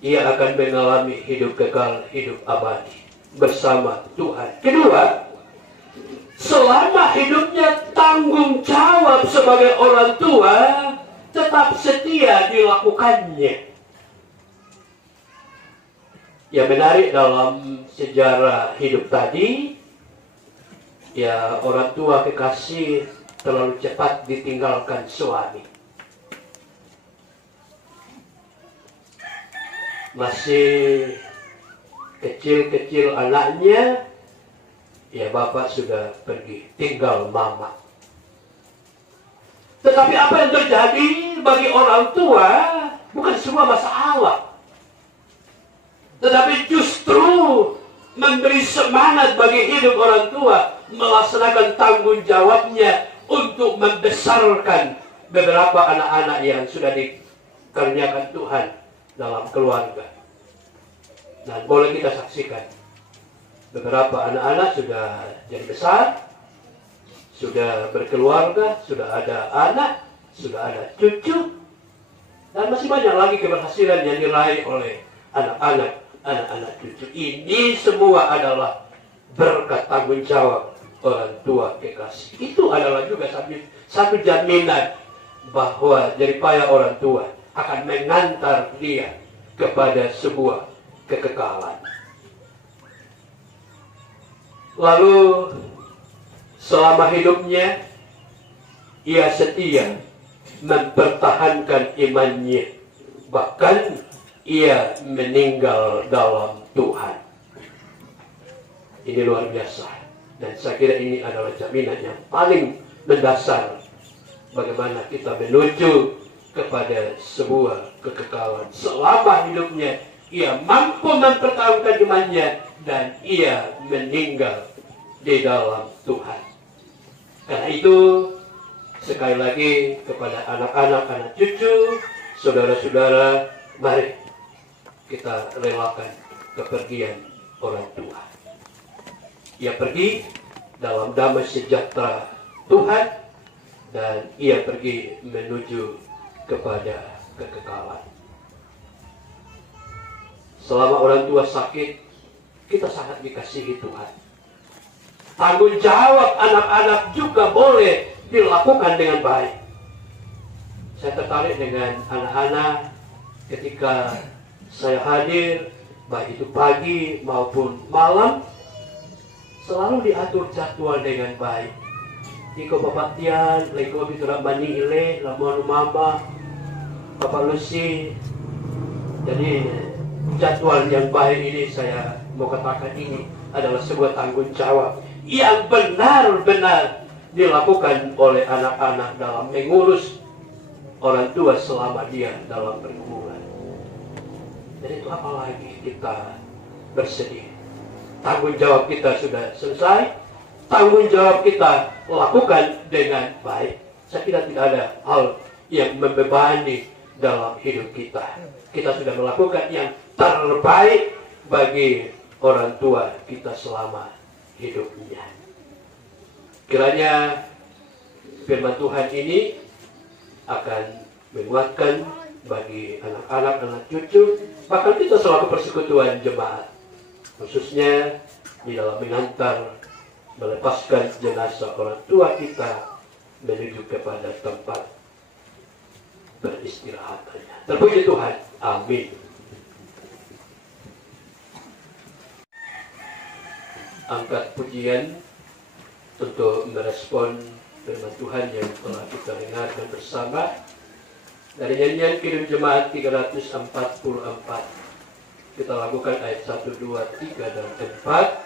ia akan mengalami hidup kekal, hidup abadi bersama Tuhan. Kedua, selama hidupnya tanggung jawab sebagai orang tua tetap setia dilakukannya. Yang menarik dalam sejarah hidup tadi, orang tua kekasih terlalu cepat ditinggalkan suami. Masih kecil-kecil anaknya, bapak sudah pergi, tinggal mama. Tetapi apa yang terjadi bagi orang tua bukan semua masalah, tetapi justru memberi semangat bagi hidup orang tua melaksanakan tanggung jawabnya untuk membesarkan beberapa anak-anak yang sudah dikaruniakan Tuhan dalam keluarga. Dan boleh kita saksikan, beberapa anak-anak sudah jadi besar, sudah berkeluarga, sudah ada anak, sudah ada cucu, dan masih banyak lagi keberhasilan yang diraih oleh anak-anak cucu. Ini semua adalah berkat tanggung jawab orang tua kekasih. Itu adalah juga satu jaminan bahwa jeripaya orang tua akan mengantar dia kepada sebuah kekekalan. Lalu selama hidupnya ia setia mempertahankan imannya, bahkan ia meninggal dalam Tuhan. Ini luar biasa, dan saya kira ini adalah jaminan yang paling mendasar bagaimana kita menuju kepada sebuah kekekalan. Selama hidupnya ia mampu mempertahankan imannya dan ia meninggal di dalam Tuhan. Karena itu, sekali lagi kepada anak-anak, anak cucu, saudara-saudara, mari kita relakan kepergian orang tua. Ia pergi dalam damai sejahtera Tuhan, dan ia pergi menuju kepada kekekalan. Selama orang tua sakit, kita sangat dikasihi Tuhan. Tanggung jawab anak-anak juga boleh dilakukan dengan baik. Saya tertarik dengan anak-anak ketika saya hadir, baik itu pagi maupun malam, selalu diatur jadwal dengan baik. Iko Bapak Tian, Leko Bitura Bani Ile, Lamuan Mama, Bapak Lucy. Jadi jadwal yang baik ini, saya mau katakan ini adalah sebuah tanggung jawab yang benar-benar dilakukan oleh anak-anak dalam mengurus orang tua selama dia dalam pergumulan. Jadi itu apalagi kita bersedih. Tanggung jawab kita sudah selesai, tanggung jawab kita lakukan dengan baik. Saya kira tidak ada hal yang membebani dalam hidup kita. Kita sudah melakukan yang terbaik bagi orang tua kita selama hidupnya. Kiranya firman Tuhan ini akan menguatkan bagi anak-anak, anak cucu, bahkan kita selaku persekutuan jemaat, khususnya di dalam mengantar, melepaskan jenazah orang tua kita menuju kepada tempat beristirahatannya. Terpuji Tuhan. Amin. Angkat pujian untuk merespon firman Tuhan yang telah kita dengarkan bersama dari nyanyian Kirim Jemaat 344. Kita lakukan ayat 1, 2, 3, dan 4.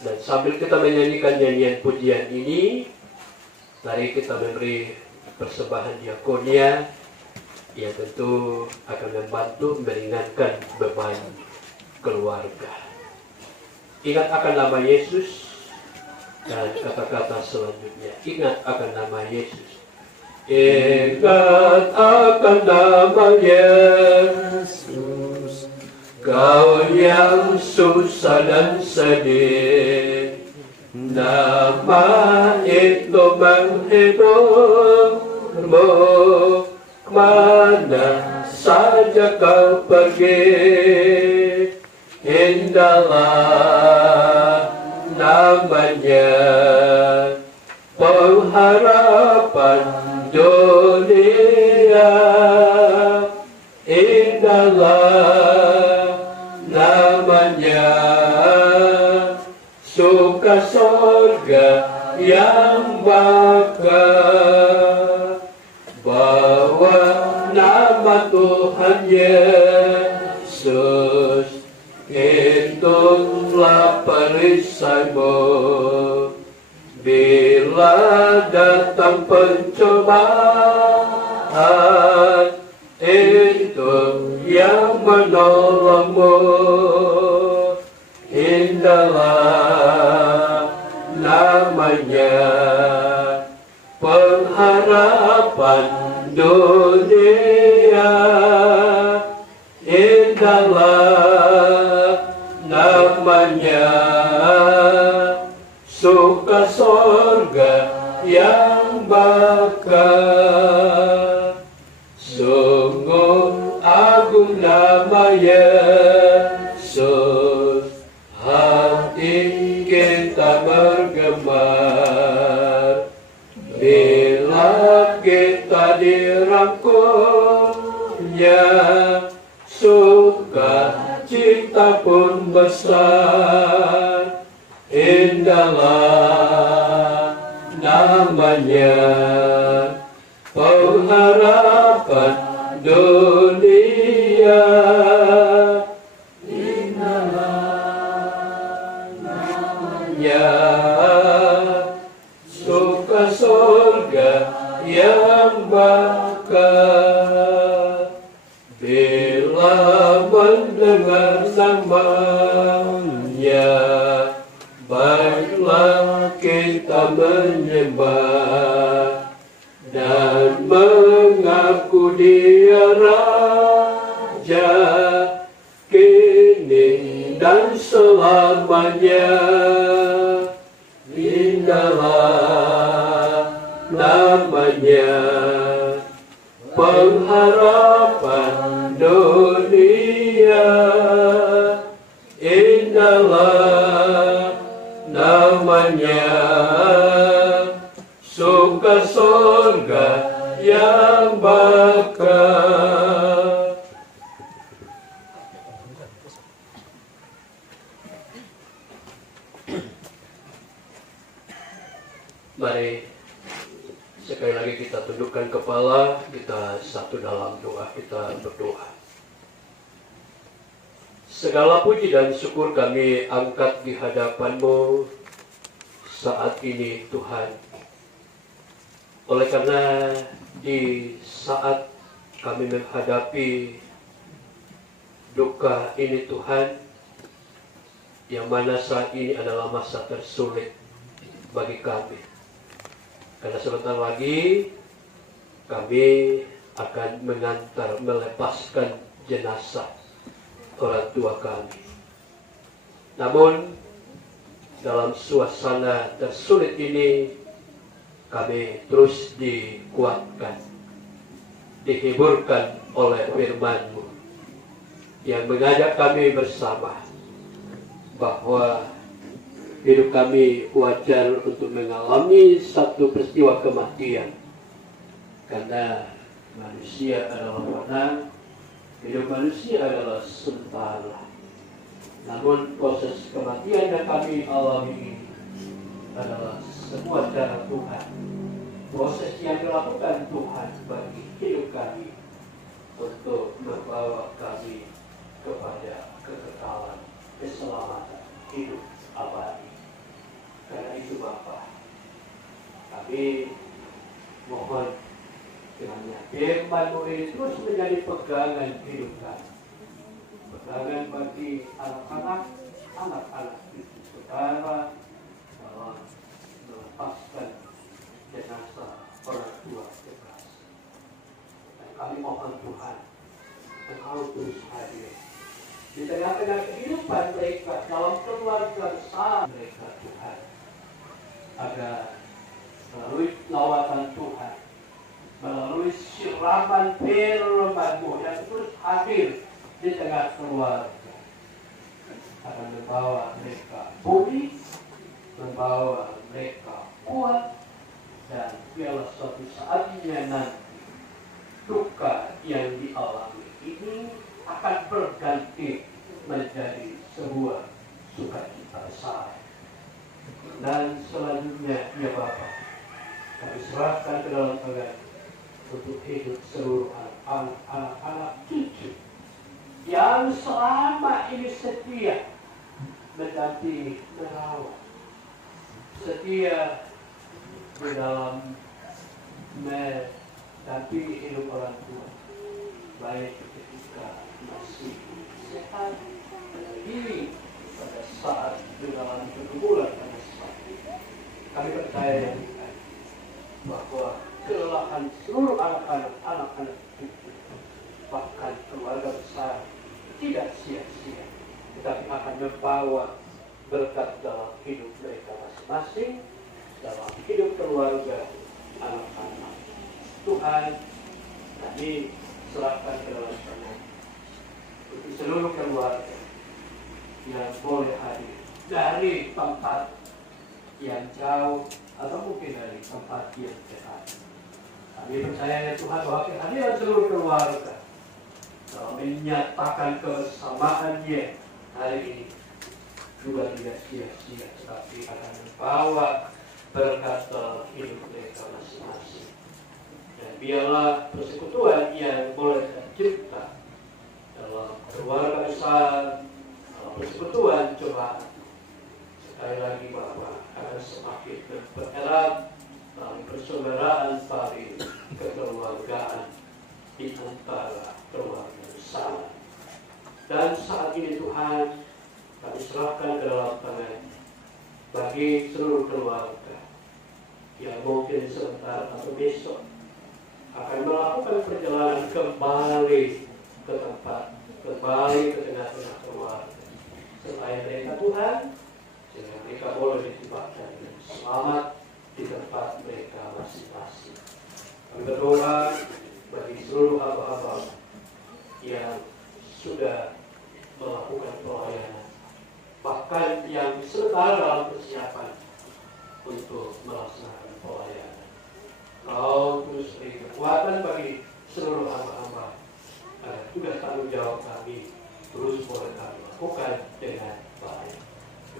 Dan sambil kita menyanyikan nyanyian pujian ini, mari kita memberi persembahan diakonia yang tentu akan membantu meringankan beban keluarga. Ingat akan nama Yesus, dan kata-kata selanjutnya, ingat akan nama Yesus. Ingat akan nama Yesus, kau yang susah dan sedih. Nama itu menghiburmu, kemana saja kau pergi. Indahlah namanya, pengharapan dunia. Indahlah namanya, suka sorga yang bakal. Bawa nama Tuhan Yesus, hitunglah perisaimu. Bila datang pencobaan, itu yang menolongmu. Indahlah namanya, pengharapan dunia. Indahlah namanya, suka sorga yang bakal. Sungguh agung nama Yesus, hati kita bergemar bila kita dirangkulnya. Sukacita pun besar. Indahlah namanya, pengharapan dunia. Indahlah namanya, suka surga yang bakal. Bila mendengar namanya, baiklah kita menyembah dan mengaku Dia Raja kini dan selamanya. Indahlah namanya, pengharapan dunia. Indahlah namanya, suka surga yang bakal. Mari sekali lagi kita tundukkan kepala, kita satu dalam doa, kita berdoa. Segala puji dan syukur kami angkat di hadapan-Mu saat ini Tuhan. Oleh karena di saat kami menghadapi duka ini Tuhan, yang mana saat ini adalah masa tersulit bagi kami. Karena sebentar lagi kami akan mengantar, melepaskan jenazah orang tua kami. Namun dalam suasana tersulit ini kami terus dikuatkan, dihiburkan oleh firman-Mu yang mengajak kami bersama bahwa hidup kami wajar untuk mengalami satu peristiwa kematian, karena manusia adalah fana, hidup manusia adalah sementara. Namun proses kematian yang kami alami ini adalah semua cara Tuhan, proses yang dilakukan Tuhan bagi hidup kami untuk membawa kami kepada kekekalan, keselamatan, hidup abadi. Karena itu Bapa, kami mohon kiranya firman-Mu ini terus menjadi pegangan hidup kami, pegangan bagi anak-anak itu saudara dalam melepaskan jenazah orang tua kekasih. Dan kami mohon Tuhan, Engkau terus hadir di tengah-tengah kehidupan mereka, dalam keluarga besar mereka Tuhan, agar melalui lawatan Tuhan, melalui siraman firman-Mu yang terus hadir di tengah keluarga, akan membawa mereka pulih, membawa mereka kuat, dan biarlah suatu saatnya nanti duka yang dialami ini akan berganti menjadi sebuah sukacita besar. Dan selanjutnya, ya Bapa, kami serahkan ke dalam tangan untuk hidup seluruh anak-anak cucu yang selama ini setia mendampingi, merawat, setia di dalam mendampingi hidup orang tua, baik ketika masih sehat diri pada saat di dalam pergumulan pada saat kami percaya bahwa kelelahan seluruh anak-anak cucu, bahkan keluarga besar, tidak sia-sia, tetapi akan membawa berkat dalam hidup mereka masing-masing, dalam hidup keluarga anak-anak. Tuhan, kami serahkan ke dalam tangan untuk seluruh keluarga yang boleh hadir dari tempat yang jauh atau mungkin dari tempat yang dekat. Kami percaya Tuhan bahwa kehadiran seluruh keluarga dalam menyatakan kebersamaannya hari ini juga tidak sia-sia, tetapi akan membawa berkat dalam hidup mereka masing-masing. Dan biarlah persekutuan yang boleh tercipta dalam keluarga besar, dalam persekutuan cobaan, sekali lagi Bapak, akan semakin mempererat dalam persaudaraan tali kekeluargaan di antara keluarga besar. Dan saat ini Tuhan, kami serahkan ke dalam tangan bagi seluruh keluarga yang mungkin sebentar atau besok akan melakukan perjalanan kembali ke tempat, kembali ke tengah-tengah keluarga. Supaya mereka Tuhan, sehingga mereka boleh ditempatkan dengan selamat di tempat mereka masing-masing. Kami berdoa bagi seluruh hamba-hamba yang sudah melakukan pelayanan, bahkan yang sementara dalam persiapan untuk melaksanakan pelayanan. Kau terus beri kekuatan bagi seluruh hamba-hamba agar tugas tanggung jawab kami terus boleh kami lakukan dengan baik.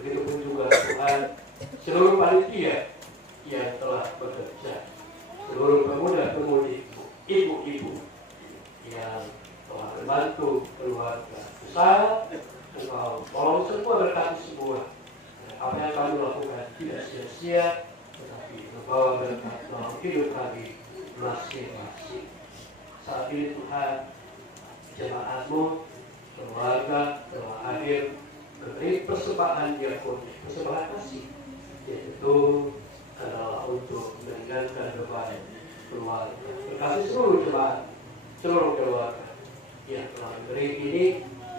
Begitupun juga Tuhan, seluruh panitia yang telah bekerja, seluruh pemuda-pemudi, ibu-ibu yang telah membantu keluarga besar, Engkau tolong semua, berkati semua. Apa yang kami lakukan tidak sia-sia, tetapi membawa berkat dalam hidup kami masing-masing. Saat ini Tuhan, jemaat-Mu, keluarga telah hadir memberi persembahan diakoni, persembahan kasih, yaitu adalah untuk meringankan beban keluarga. Berkasih seluruh jemaat, seluruh keluarga yang telah memberi ini,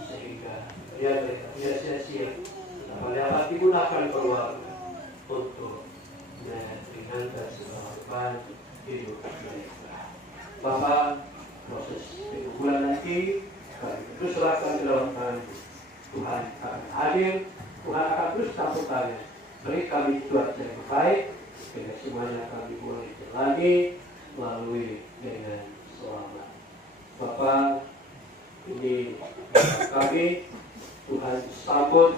sehingga dia tidak sia-sia, dapat digunakan keluarga untuk meringankan segala beban hidup mereka. Bapak, proses bulan nanti kami terus serahkan ke dalam tangan Tuhan akan hadir, Tuhan akan terus campur tangan. Beri kami cuaca yang baik, sehingga semuanya kami boleh jalani melalui dengan selamat. Bapak, ini kami, Tuhan sambut,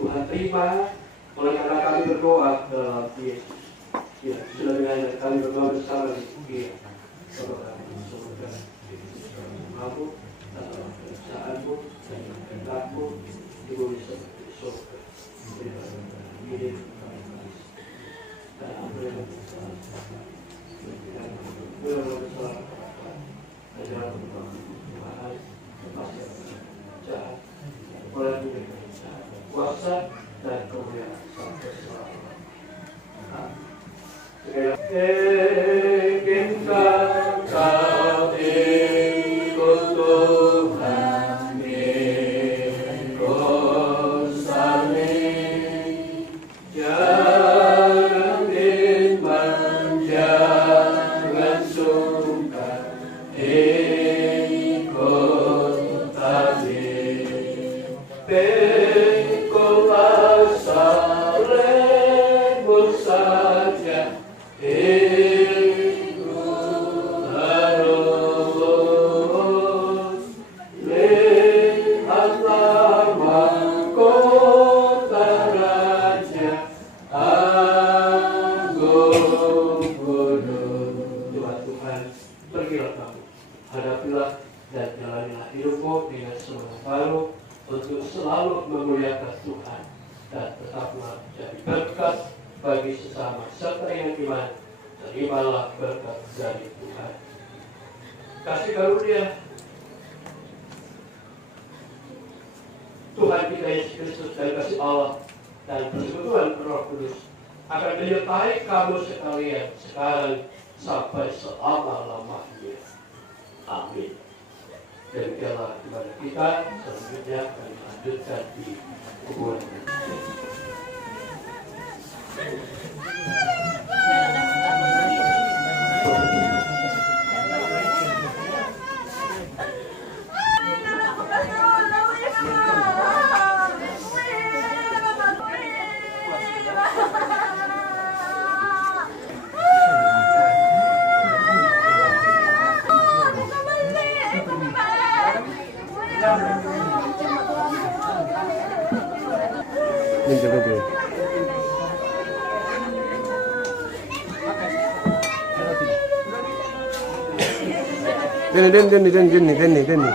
Tuhan terima, oleh karena kami berdoa dalam Yesus. Ya, sudah dengan kami berdoa bersama di dia. Bapak kami, semoga kamu, dalam keresaanmu, dan kehendakmu, di bumi seperti di surga. Ini dan apa yang bersalah, ajar Tuhan, pasti jahat, oleh kuasa dan kemuliaan sampai selama. Kita kau ikut Tuhan ikut saling, jangan bimbang, jangan sungkan, ikut tadi. Pikulah salibmu saja, hadapilah dan jalanilah hidupmu dengan semangat baru untuk selalu memuliakan Tuhan dan tetaplah jadi berkat bagi sesama serta yang iman. Terimalah berkat dari Tuhan. Kasih karunia Tuhan kita Yesus Kristus dan kasih Allah dan persekutuan Roh Kudus akan menyertai kamu sekalian sekarang sampai selama-lamanya. Amin. Demikianlah ibadah kita, selanjutnya kami lanjutkan di kuburan. Denny.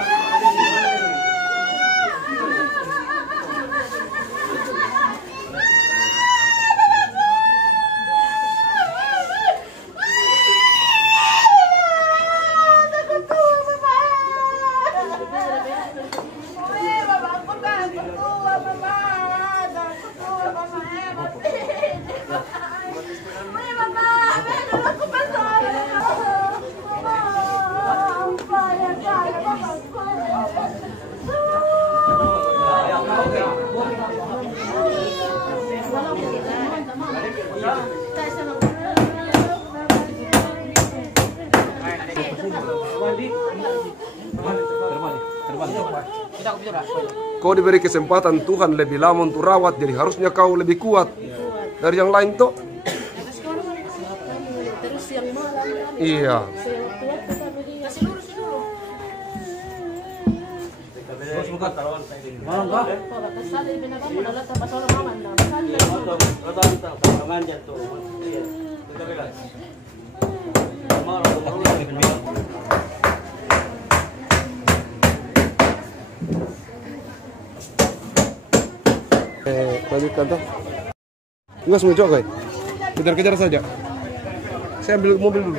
Kau diberi kesempatan Tuhan lebih lama untuk rawat, jadi harusnya kau lebih kuat dari yang lain toh. Iya. Lanjutkan toh. Juga semua cok, guys. Kejar-kejar saja. Saya ambil mobil dulu.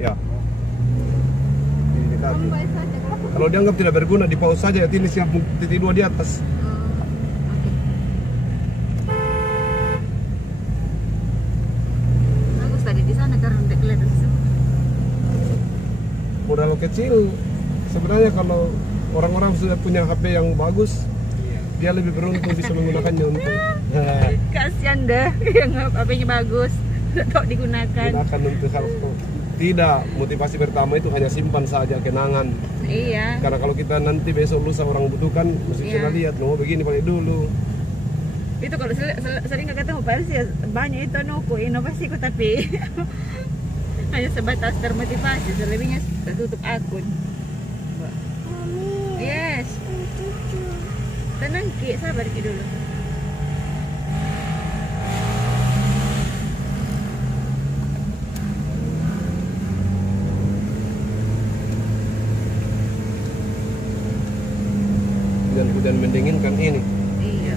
Ya. Kalau dianggap tidak berguna, di pause saja. Ini siap titik 2 di atas. Bagus tadi di sana karena udah kelihatan semua. Modal kecil. Sebenarnya kalau orang-orang sudah punya HP yang bagus, dia lebih beruntung bisa menggunakannya untuk Kasian deh yang HP-nya bagus, tidak digunakan. gunakan untuk hal tidak. Motivasi pertama itu hanya simpan saja kenangan. Iya. Karena kalau kita nanti besok lusa orang butuhkan, mesti Iya. kita lihat, oh begini pakai dulu. Itu kalau sering nggak ketemu Paris ya banyak itu nuku inovasiku tapi hanya sebatas termotivasi, selebihnya tutup akun. Yes. Tenang Ki, sabar Ki dulu. Hujan mendinginkan ini. Iya.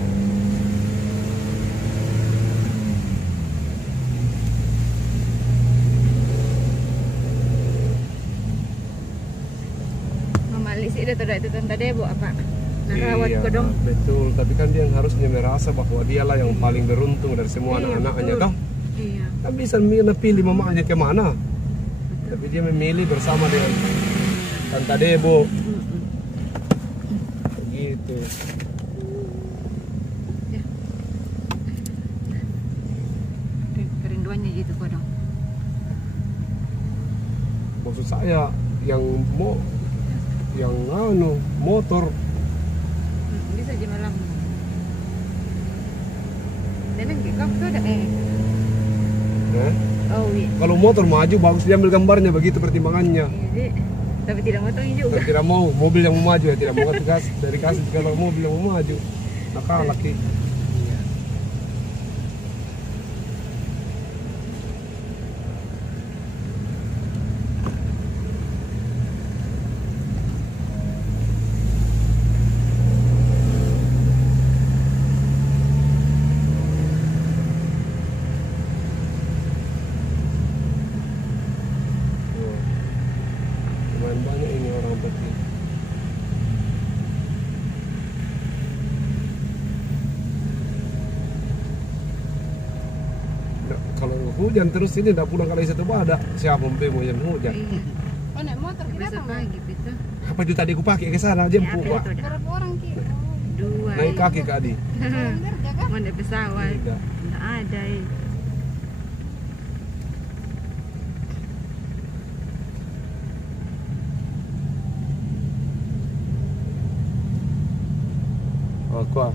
Mama Lisi itu tidak itu tante Debo apa? Narawat Iya, ko dong. betul. Tapi kan dia yang harusnya merasa bahwa dialah yang paling beruntung dari semua Iya, anak-anaknya, betul. toh? Iya. Kan bisa pilih mamanya kemana. Tapi dia memilih bersama dengan Tante Debo. Begitu. Kerinduannya gitu kok dong. Maksud saya yang motor. Bisa aja malam. Dan nanti kamu tuh ada Oh iya. Kalau motor maju bagus diambil gambarnya, begitu pertimbangannya. Jadi, tapi tidak motongin juga. Tapi tidak mau mobil yang mau maju ya, tidak mau kasih dari kasih kalau mobil yang mau maju. Nakal laki. lumayan banyak ini orang peti. Nah, kalau hujan terus ini tidak pulang kali satu ada siapa mau hujan hujan. Iya. Oh, naik motor Besok kenapa? pagi itu. Apa itu tadi aku pakai ke sana jemput Apa Pak. itu dah? Berapa orang Ki? Dua. Naik kaki ke Adi. Kerja kan? Mau naik pesawat. Tidak. Nggak ada. Aku.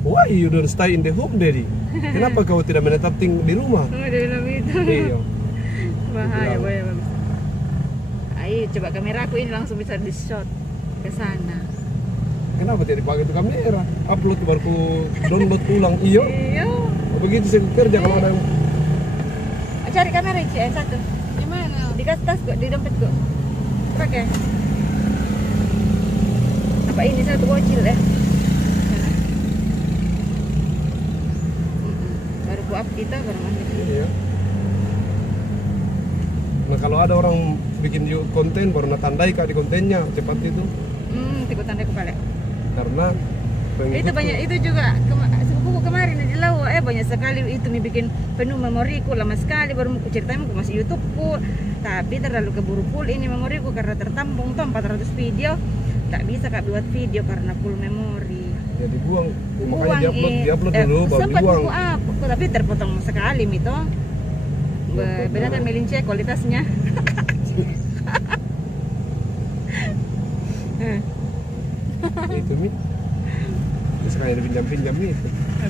Why you don't stay in the home, Daddy? Kenapa kau tidak menetap di rumah? Oh, dia bilang itu. Iya. Bahaya, Bilang. bahaya bagus. Ayo coba kamera aku ini langsung bisa di shot ke sana. Kenapa tidak pakai itu kamera? Upload baru ku download ulang. Iya. Iya. Begitu saya kerja kalau ada yang Cari kamera yang satu. Di mana? Di tas kok, di dompet kok. Pakai. Apa ini satu bocil ya? Baru ku up kita baru masuk. Iya. Nah kalau ada orang bikin konten baru tandai kak di kontennya cepat itu Tikut tanda kepala. karena Itu banyak itu juga sepupuku kemarin di Lawa banyak sekali itu bikin penuh memoriku lama sekali baru mau ceritain aku masih YouTubeku tapi terlalu keburu full ini memoriku karena tertampung tuh 400 video tak bisa kak buat video karena full memori. ya dibuang makanya diupload dulu baru sempat dibuang. aku tapi terpotong sekali mito. Beda kan melince kualitasnya. Itu Mi bisa kayak pinjam-pinjam nih itu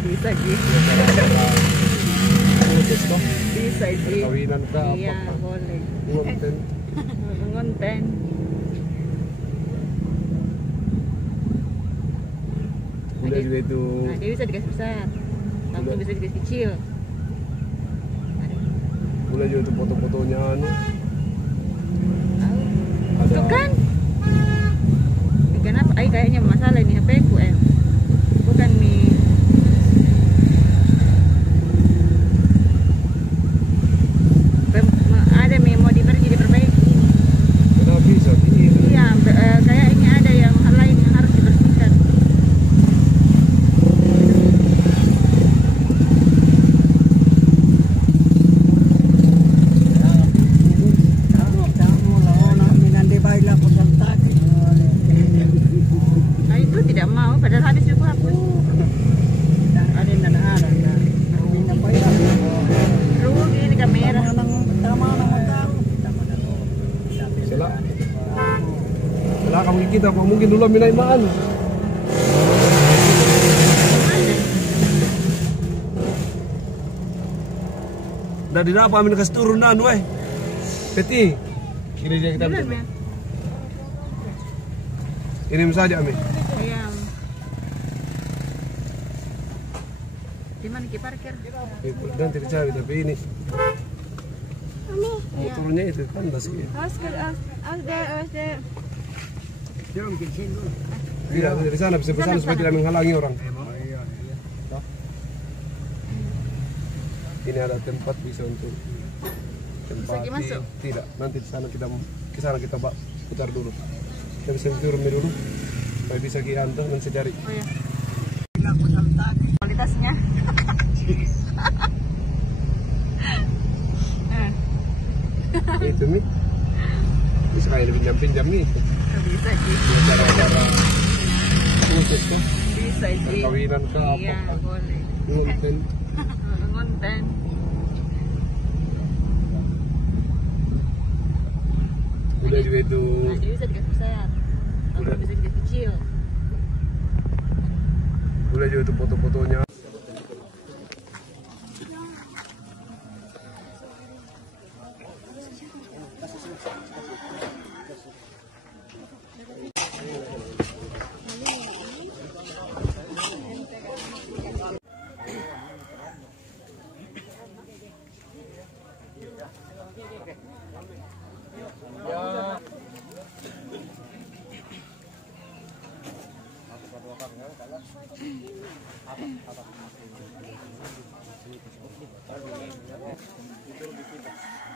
Bisa Ji. khusus toh Bisa Ji. kawinan ke Iya apa boleh. konten Konten. udah juga itu Nah, dia bisa dikasih besar. Aku Udah. bisa dikasih kecil. udah juga itu foto-fotonya anu Tuh ada kan? Kenapa? Ay kayaknya masalah ini HP ku bukan nih. Ada mau diperbaiki. kenapa bisa ini Iya, kayaknya ada yang hal lain yang harus dibersihkan. Nah itu tidak mau, padahal habis juga hapus. Rugi ini kamera. setelah kamu kita apa mungkin dulu minai maan dari apa amin kasih turunan weh peti ini dia kita Benar, ambil. ya? Kirim saja amin Ayam. Di mana kita parkir? nanti dicari tapi ini motornya itu kandas gitu. Tidak dari sana bisa ke sana supaya tidak menghalangi orang. Toh? Ini ada tempat bisa untuk tempat Bisa masuk? tidak nanti di sana kita ke sana kita putar dulu. Kita bisa turun dulu supaya bisa kita antar dan cari. Oh ya. Kualitasnya. Itu nih bisa kayak dipinjam-pinjam nih itu. Bisa Ji. Cara-cara khusus kan Bisa Ji. kawinan ke apa Iya kan boleh. konten Konten. udah juga itu Nah, dia bisa dikasih besar. Aku Udah. bisa dikasih kecil. udah juga itu foto-fotonya.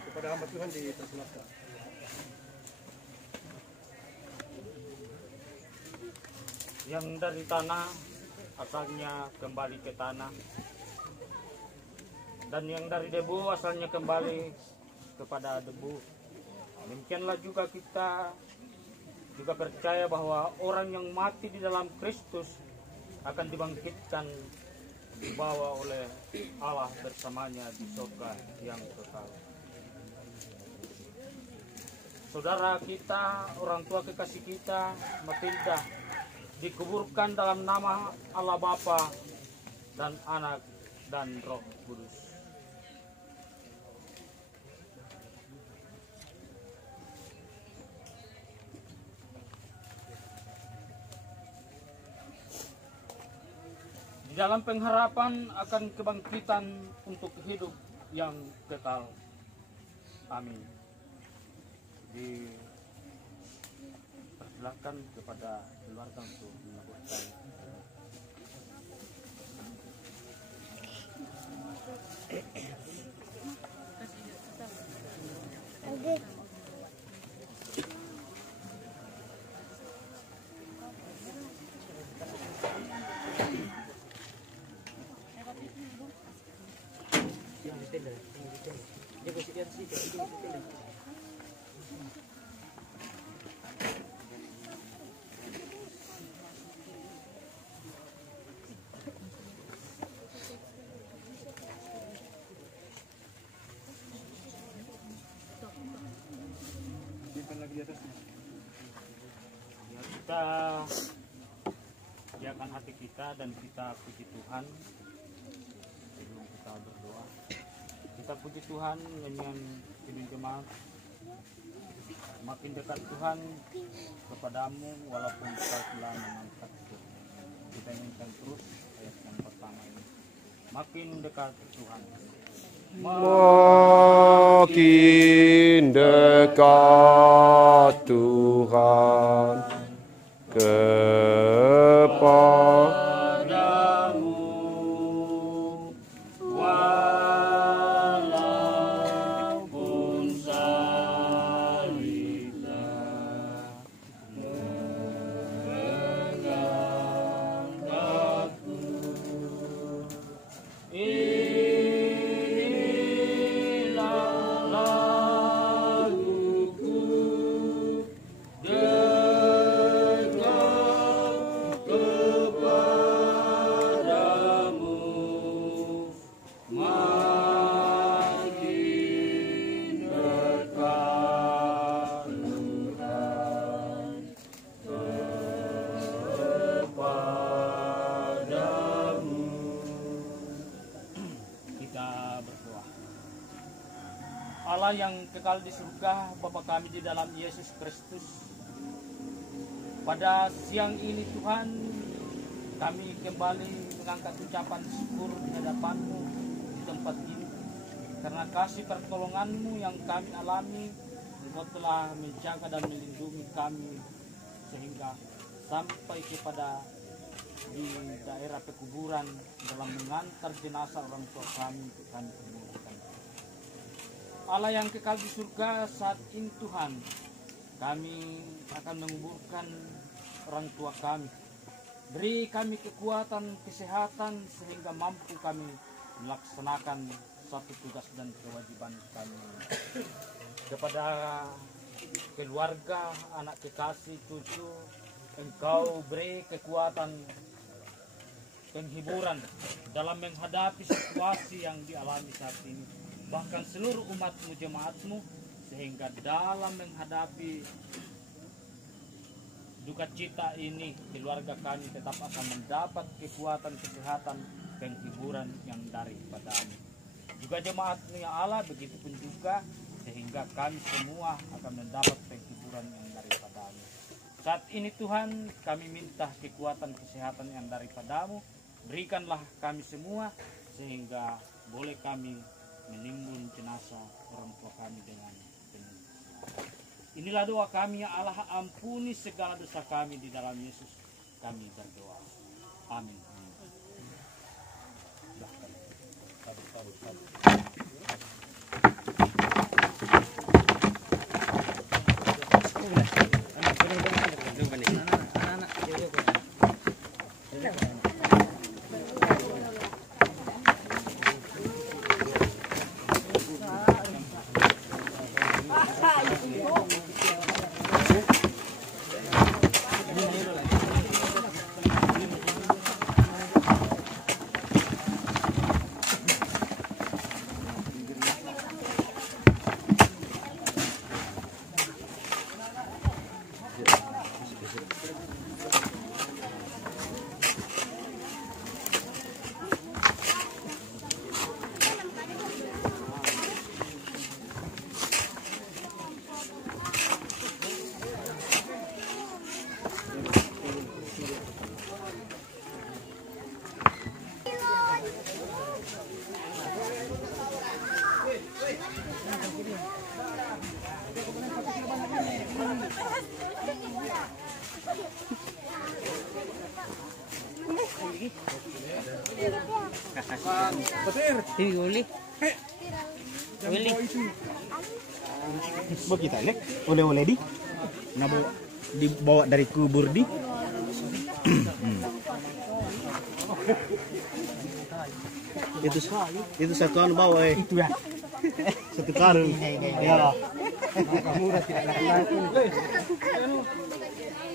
Kepada hamba Tuhan di Terselaka. Yang dari tanah asalnya kembali ke tanah, dan yang dari debu asalnya kembali kepada debu. Demikianlah juga kita juga percaya bahwa orang yang mati di dalam Kristus akan dibangkitkan, dibawa oleh Allah bersamanya di surga yang kekal. Saudara kita, orang tua kekasih kita, Matilda, dikuburkan dalam nama Allah Bapa dan Anak dan Roh Kudus. Di dalam pengharapan akan kebangkitan untuk hidup yang kekal. Amin. Dipersilakan kepada keluarga untuk melakukan. Ya, kita siapkan hati kita dan kita puji Tuhan sebelum kita berdoa. Kita puji Tuhan dengan pimpin jemaat. Makin dekat Tuhan kepadamu walaupun kita telah mengangkat. Kita inginkan terus ayat yang pertama ini. Makin dekat Tuhan. Makin dekat Tuhan kepadamu, walaupun salibnya mengangkatku. Allah yang kekal di surga, Bapa kami di dalam Yesus Kristus, pada siang ini Tuhan, kami kembali mengangkat ucapan syukur di hadapan-Mu di tempat ini, karena kasih pertolongan-Mu yang kami alami, Engkau telah menjaga dan melindungi kami sehingga sampai kepada di daerah pekuburan dalam mengantar jenazah orang tua kami untuk kami kemuliaan. Allah yang kekal di surga, saat ini Tuhan, kami akan menguburkan orang tua kami. Beri kami kekuatan, kesehatan, sehingga mampu kami melaksanakan satu tugas dan kewajiban kami. Kepada keluarga, anak kekasih, cucu, Engkau beri kekuatan, penghiburan dalam menghadapi situasi yang dialami saat ini. Bahkan seluruh umat-Mu, jemaat-Mu, sehingga dalam menghadapi duka cita ini, keluarga kami tetap akan mendapat kekuatan, kesehatan, penghiburan yang daripada-Mu. Juga jemaat-Mu ya Allah, begitu pun juga, sehingga kami semua akan mendapat penghiburan yang daripada-Mu. Saat ini Tuhan, kami minta kekuatan, kesehatan yang daripada-Mu. Berikanlah kami semua, sehingga boleh kami menimbun jenazah orang tua kami dengan penuh. Inilah doa kami ya Allah, ampuni segala dosa kami di dalam Yesus kami berdoa. Amin. Anak-anak Kita nih oleh-oleh dibawa dari kubur di. itu satu anu bawa itu ya. Satu karung. Ya. Murah tidak laku.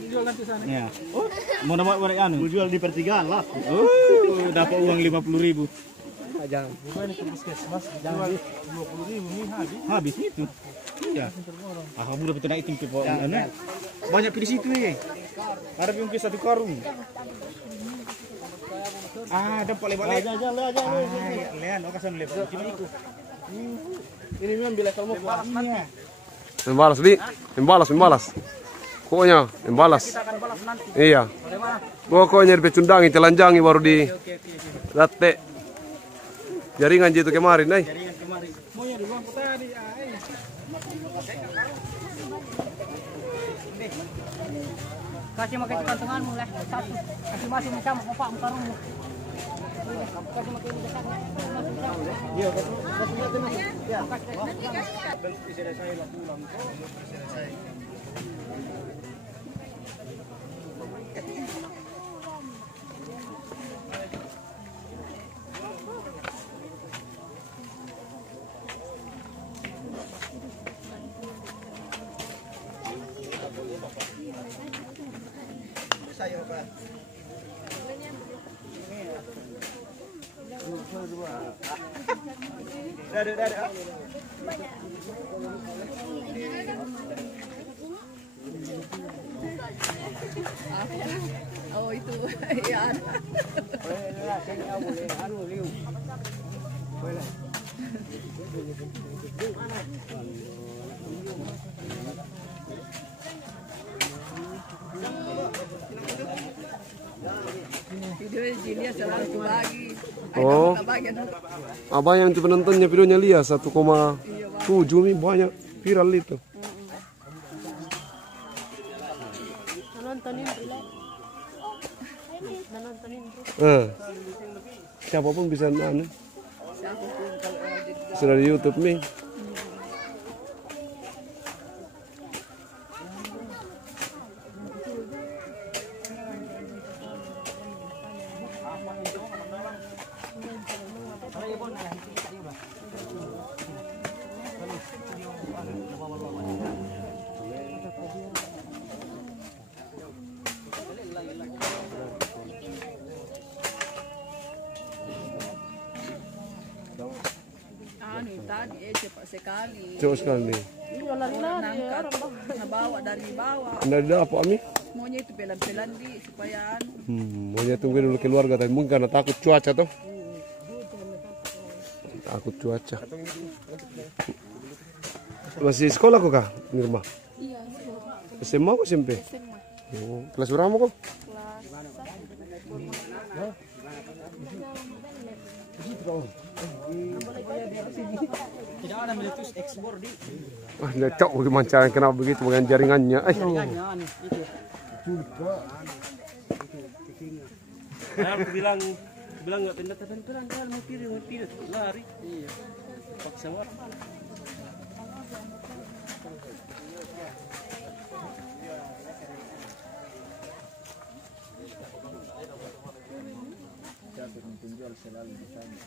Jual nanti sana. Ya. Oh, mau nama anu jual di pertigaan laku. Oh, dapat uang 50.000. Jangan. Bukan itu puskesmas. Jangan 20.000 nih habis. Habis itu. Iya. Ah, kamu udah betul naik tim pipo. Banyak di situ ya. Ada mungkin satu karung. Ah, dapat lebar-lebar. Jangan. Lihat, okasan lebar. Cuma itu. Ini memang bila kalau mau balas nanti. Membalas. Pokoknya membalas. Iya. Pokoknya dipecundangi, telanjangi baru di latte. Jaringan jitu kemarin, nih. Jaringan kemarin. Maunya di ruang tadi. Kasih makan kantonganmu lah. Satu. Kasih masih macam opak mukarungmu. Kasih makan ini dekatnya. Iya, kasih lihat ini. Ya. Sayur apa? Ada. Oh itu ya. Videonya Jilia selalu lagi. Oh. Apa yang penontonnya videonya lihat 1,7 nih banyak viral itu. Siapapun bisa anu. Sudah di YouTube nih. Tadi cepat sekali. Cepat sekali. Iya nangkat, nabawa dari bawah. Dari apa Ami? Maunya itu pelan-pelan di supaya maunya tunggu dulu keluarga tapi mungkin karena takut cuaca tuh. Takut cuaca. Masih sekolah kok kak, Nirma? Iya, sekolah. SMA kok SMP? SMA. Oh, kelas berapa kok? Tidak ada meletus ekspor di. Wah, cok bagaimana cara kenapa begitu dengan jaringannya? Jaringannya itu. Aku bilang nggak tenang mau tidur lari. Iya. Paksa orang. Penjual selalu di sana.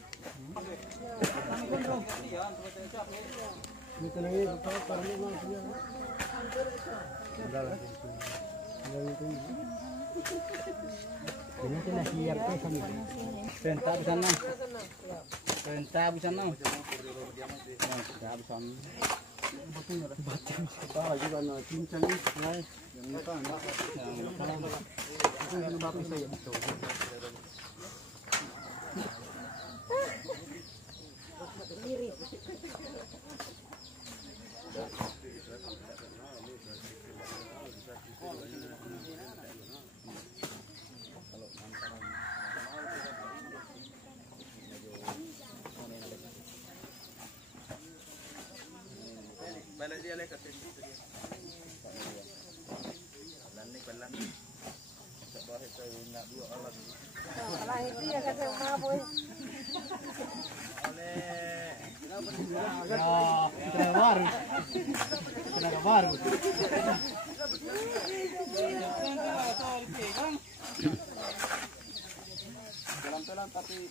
Pelan-pelan tapi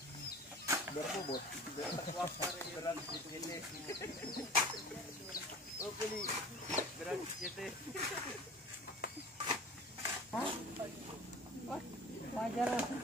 berbobot. Wajar.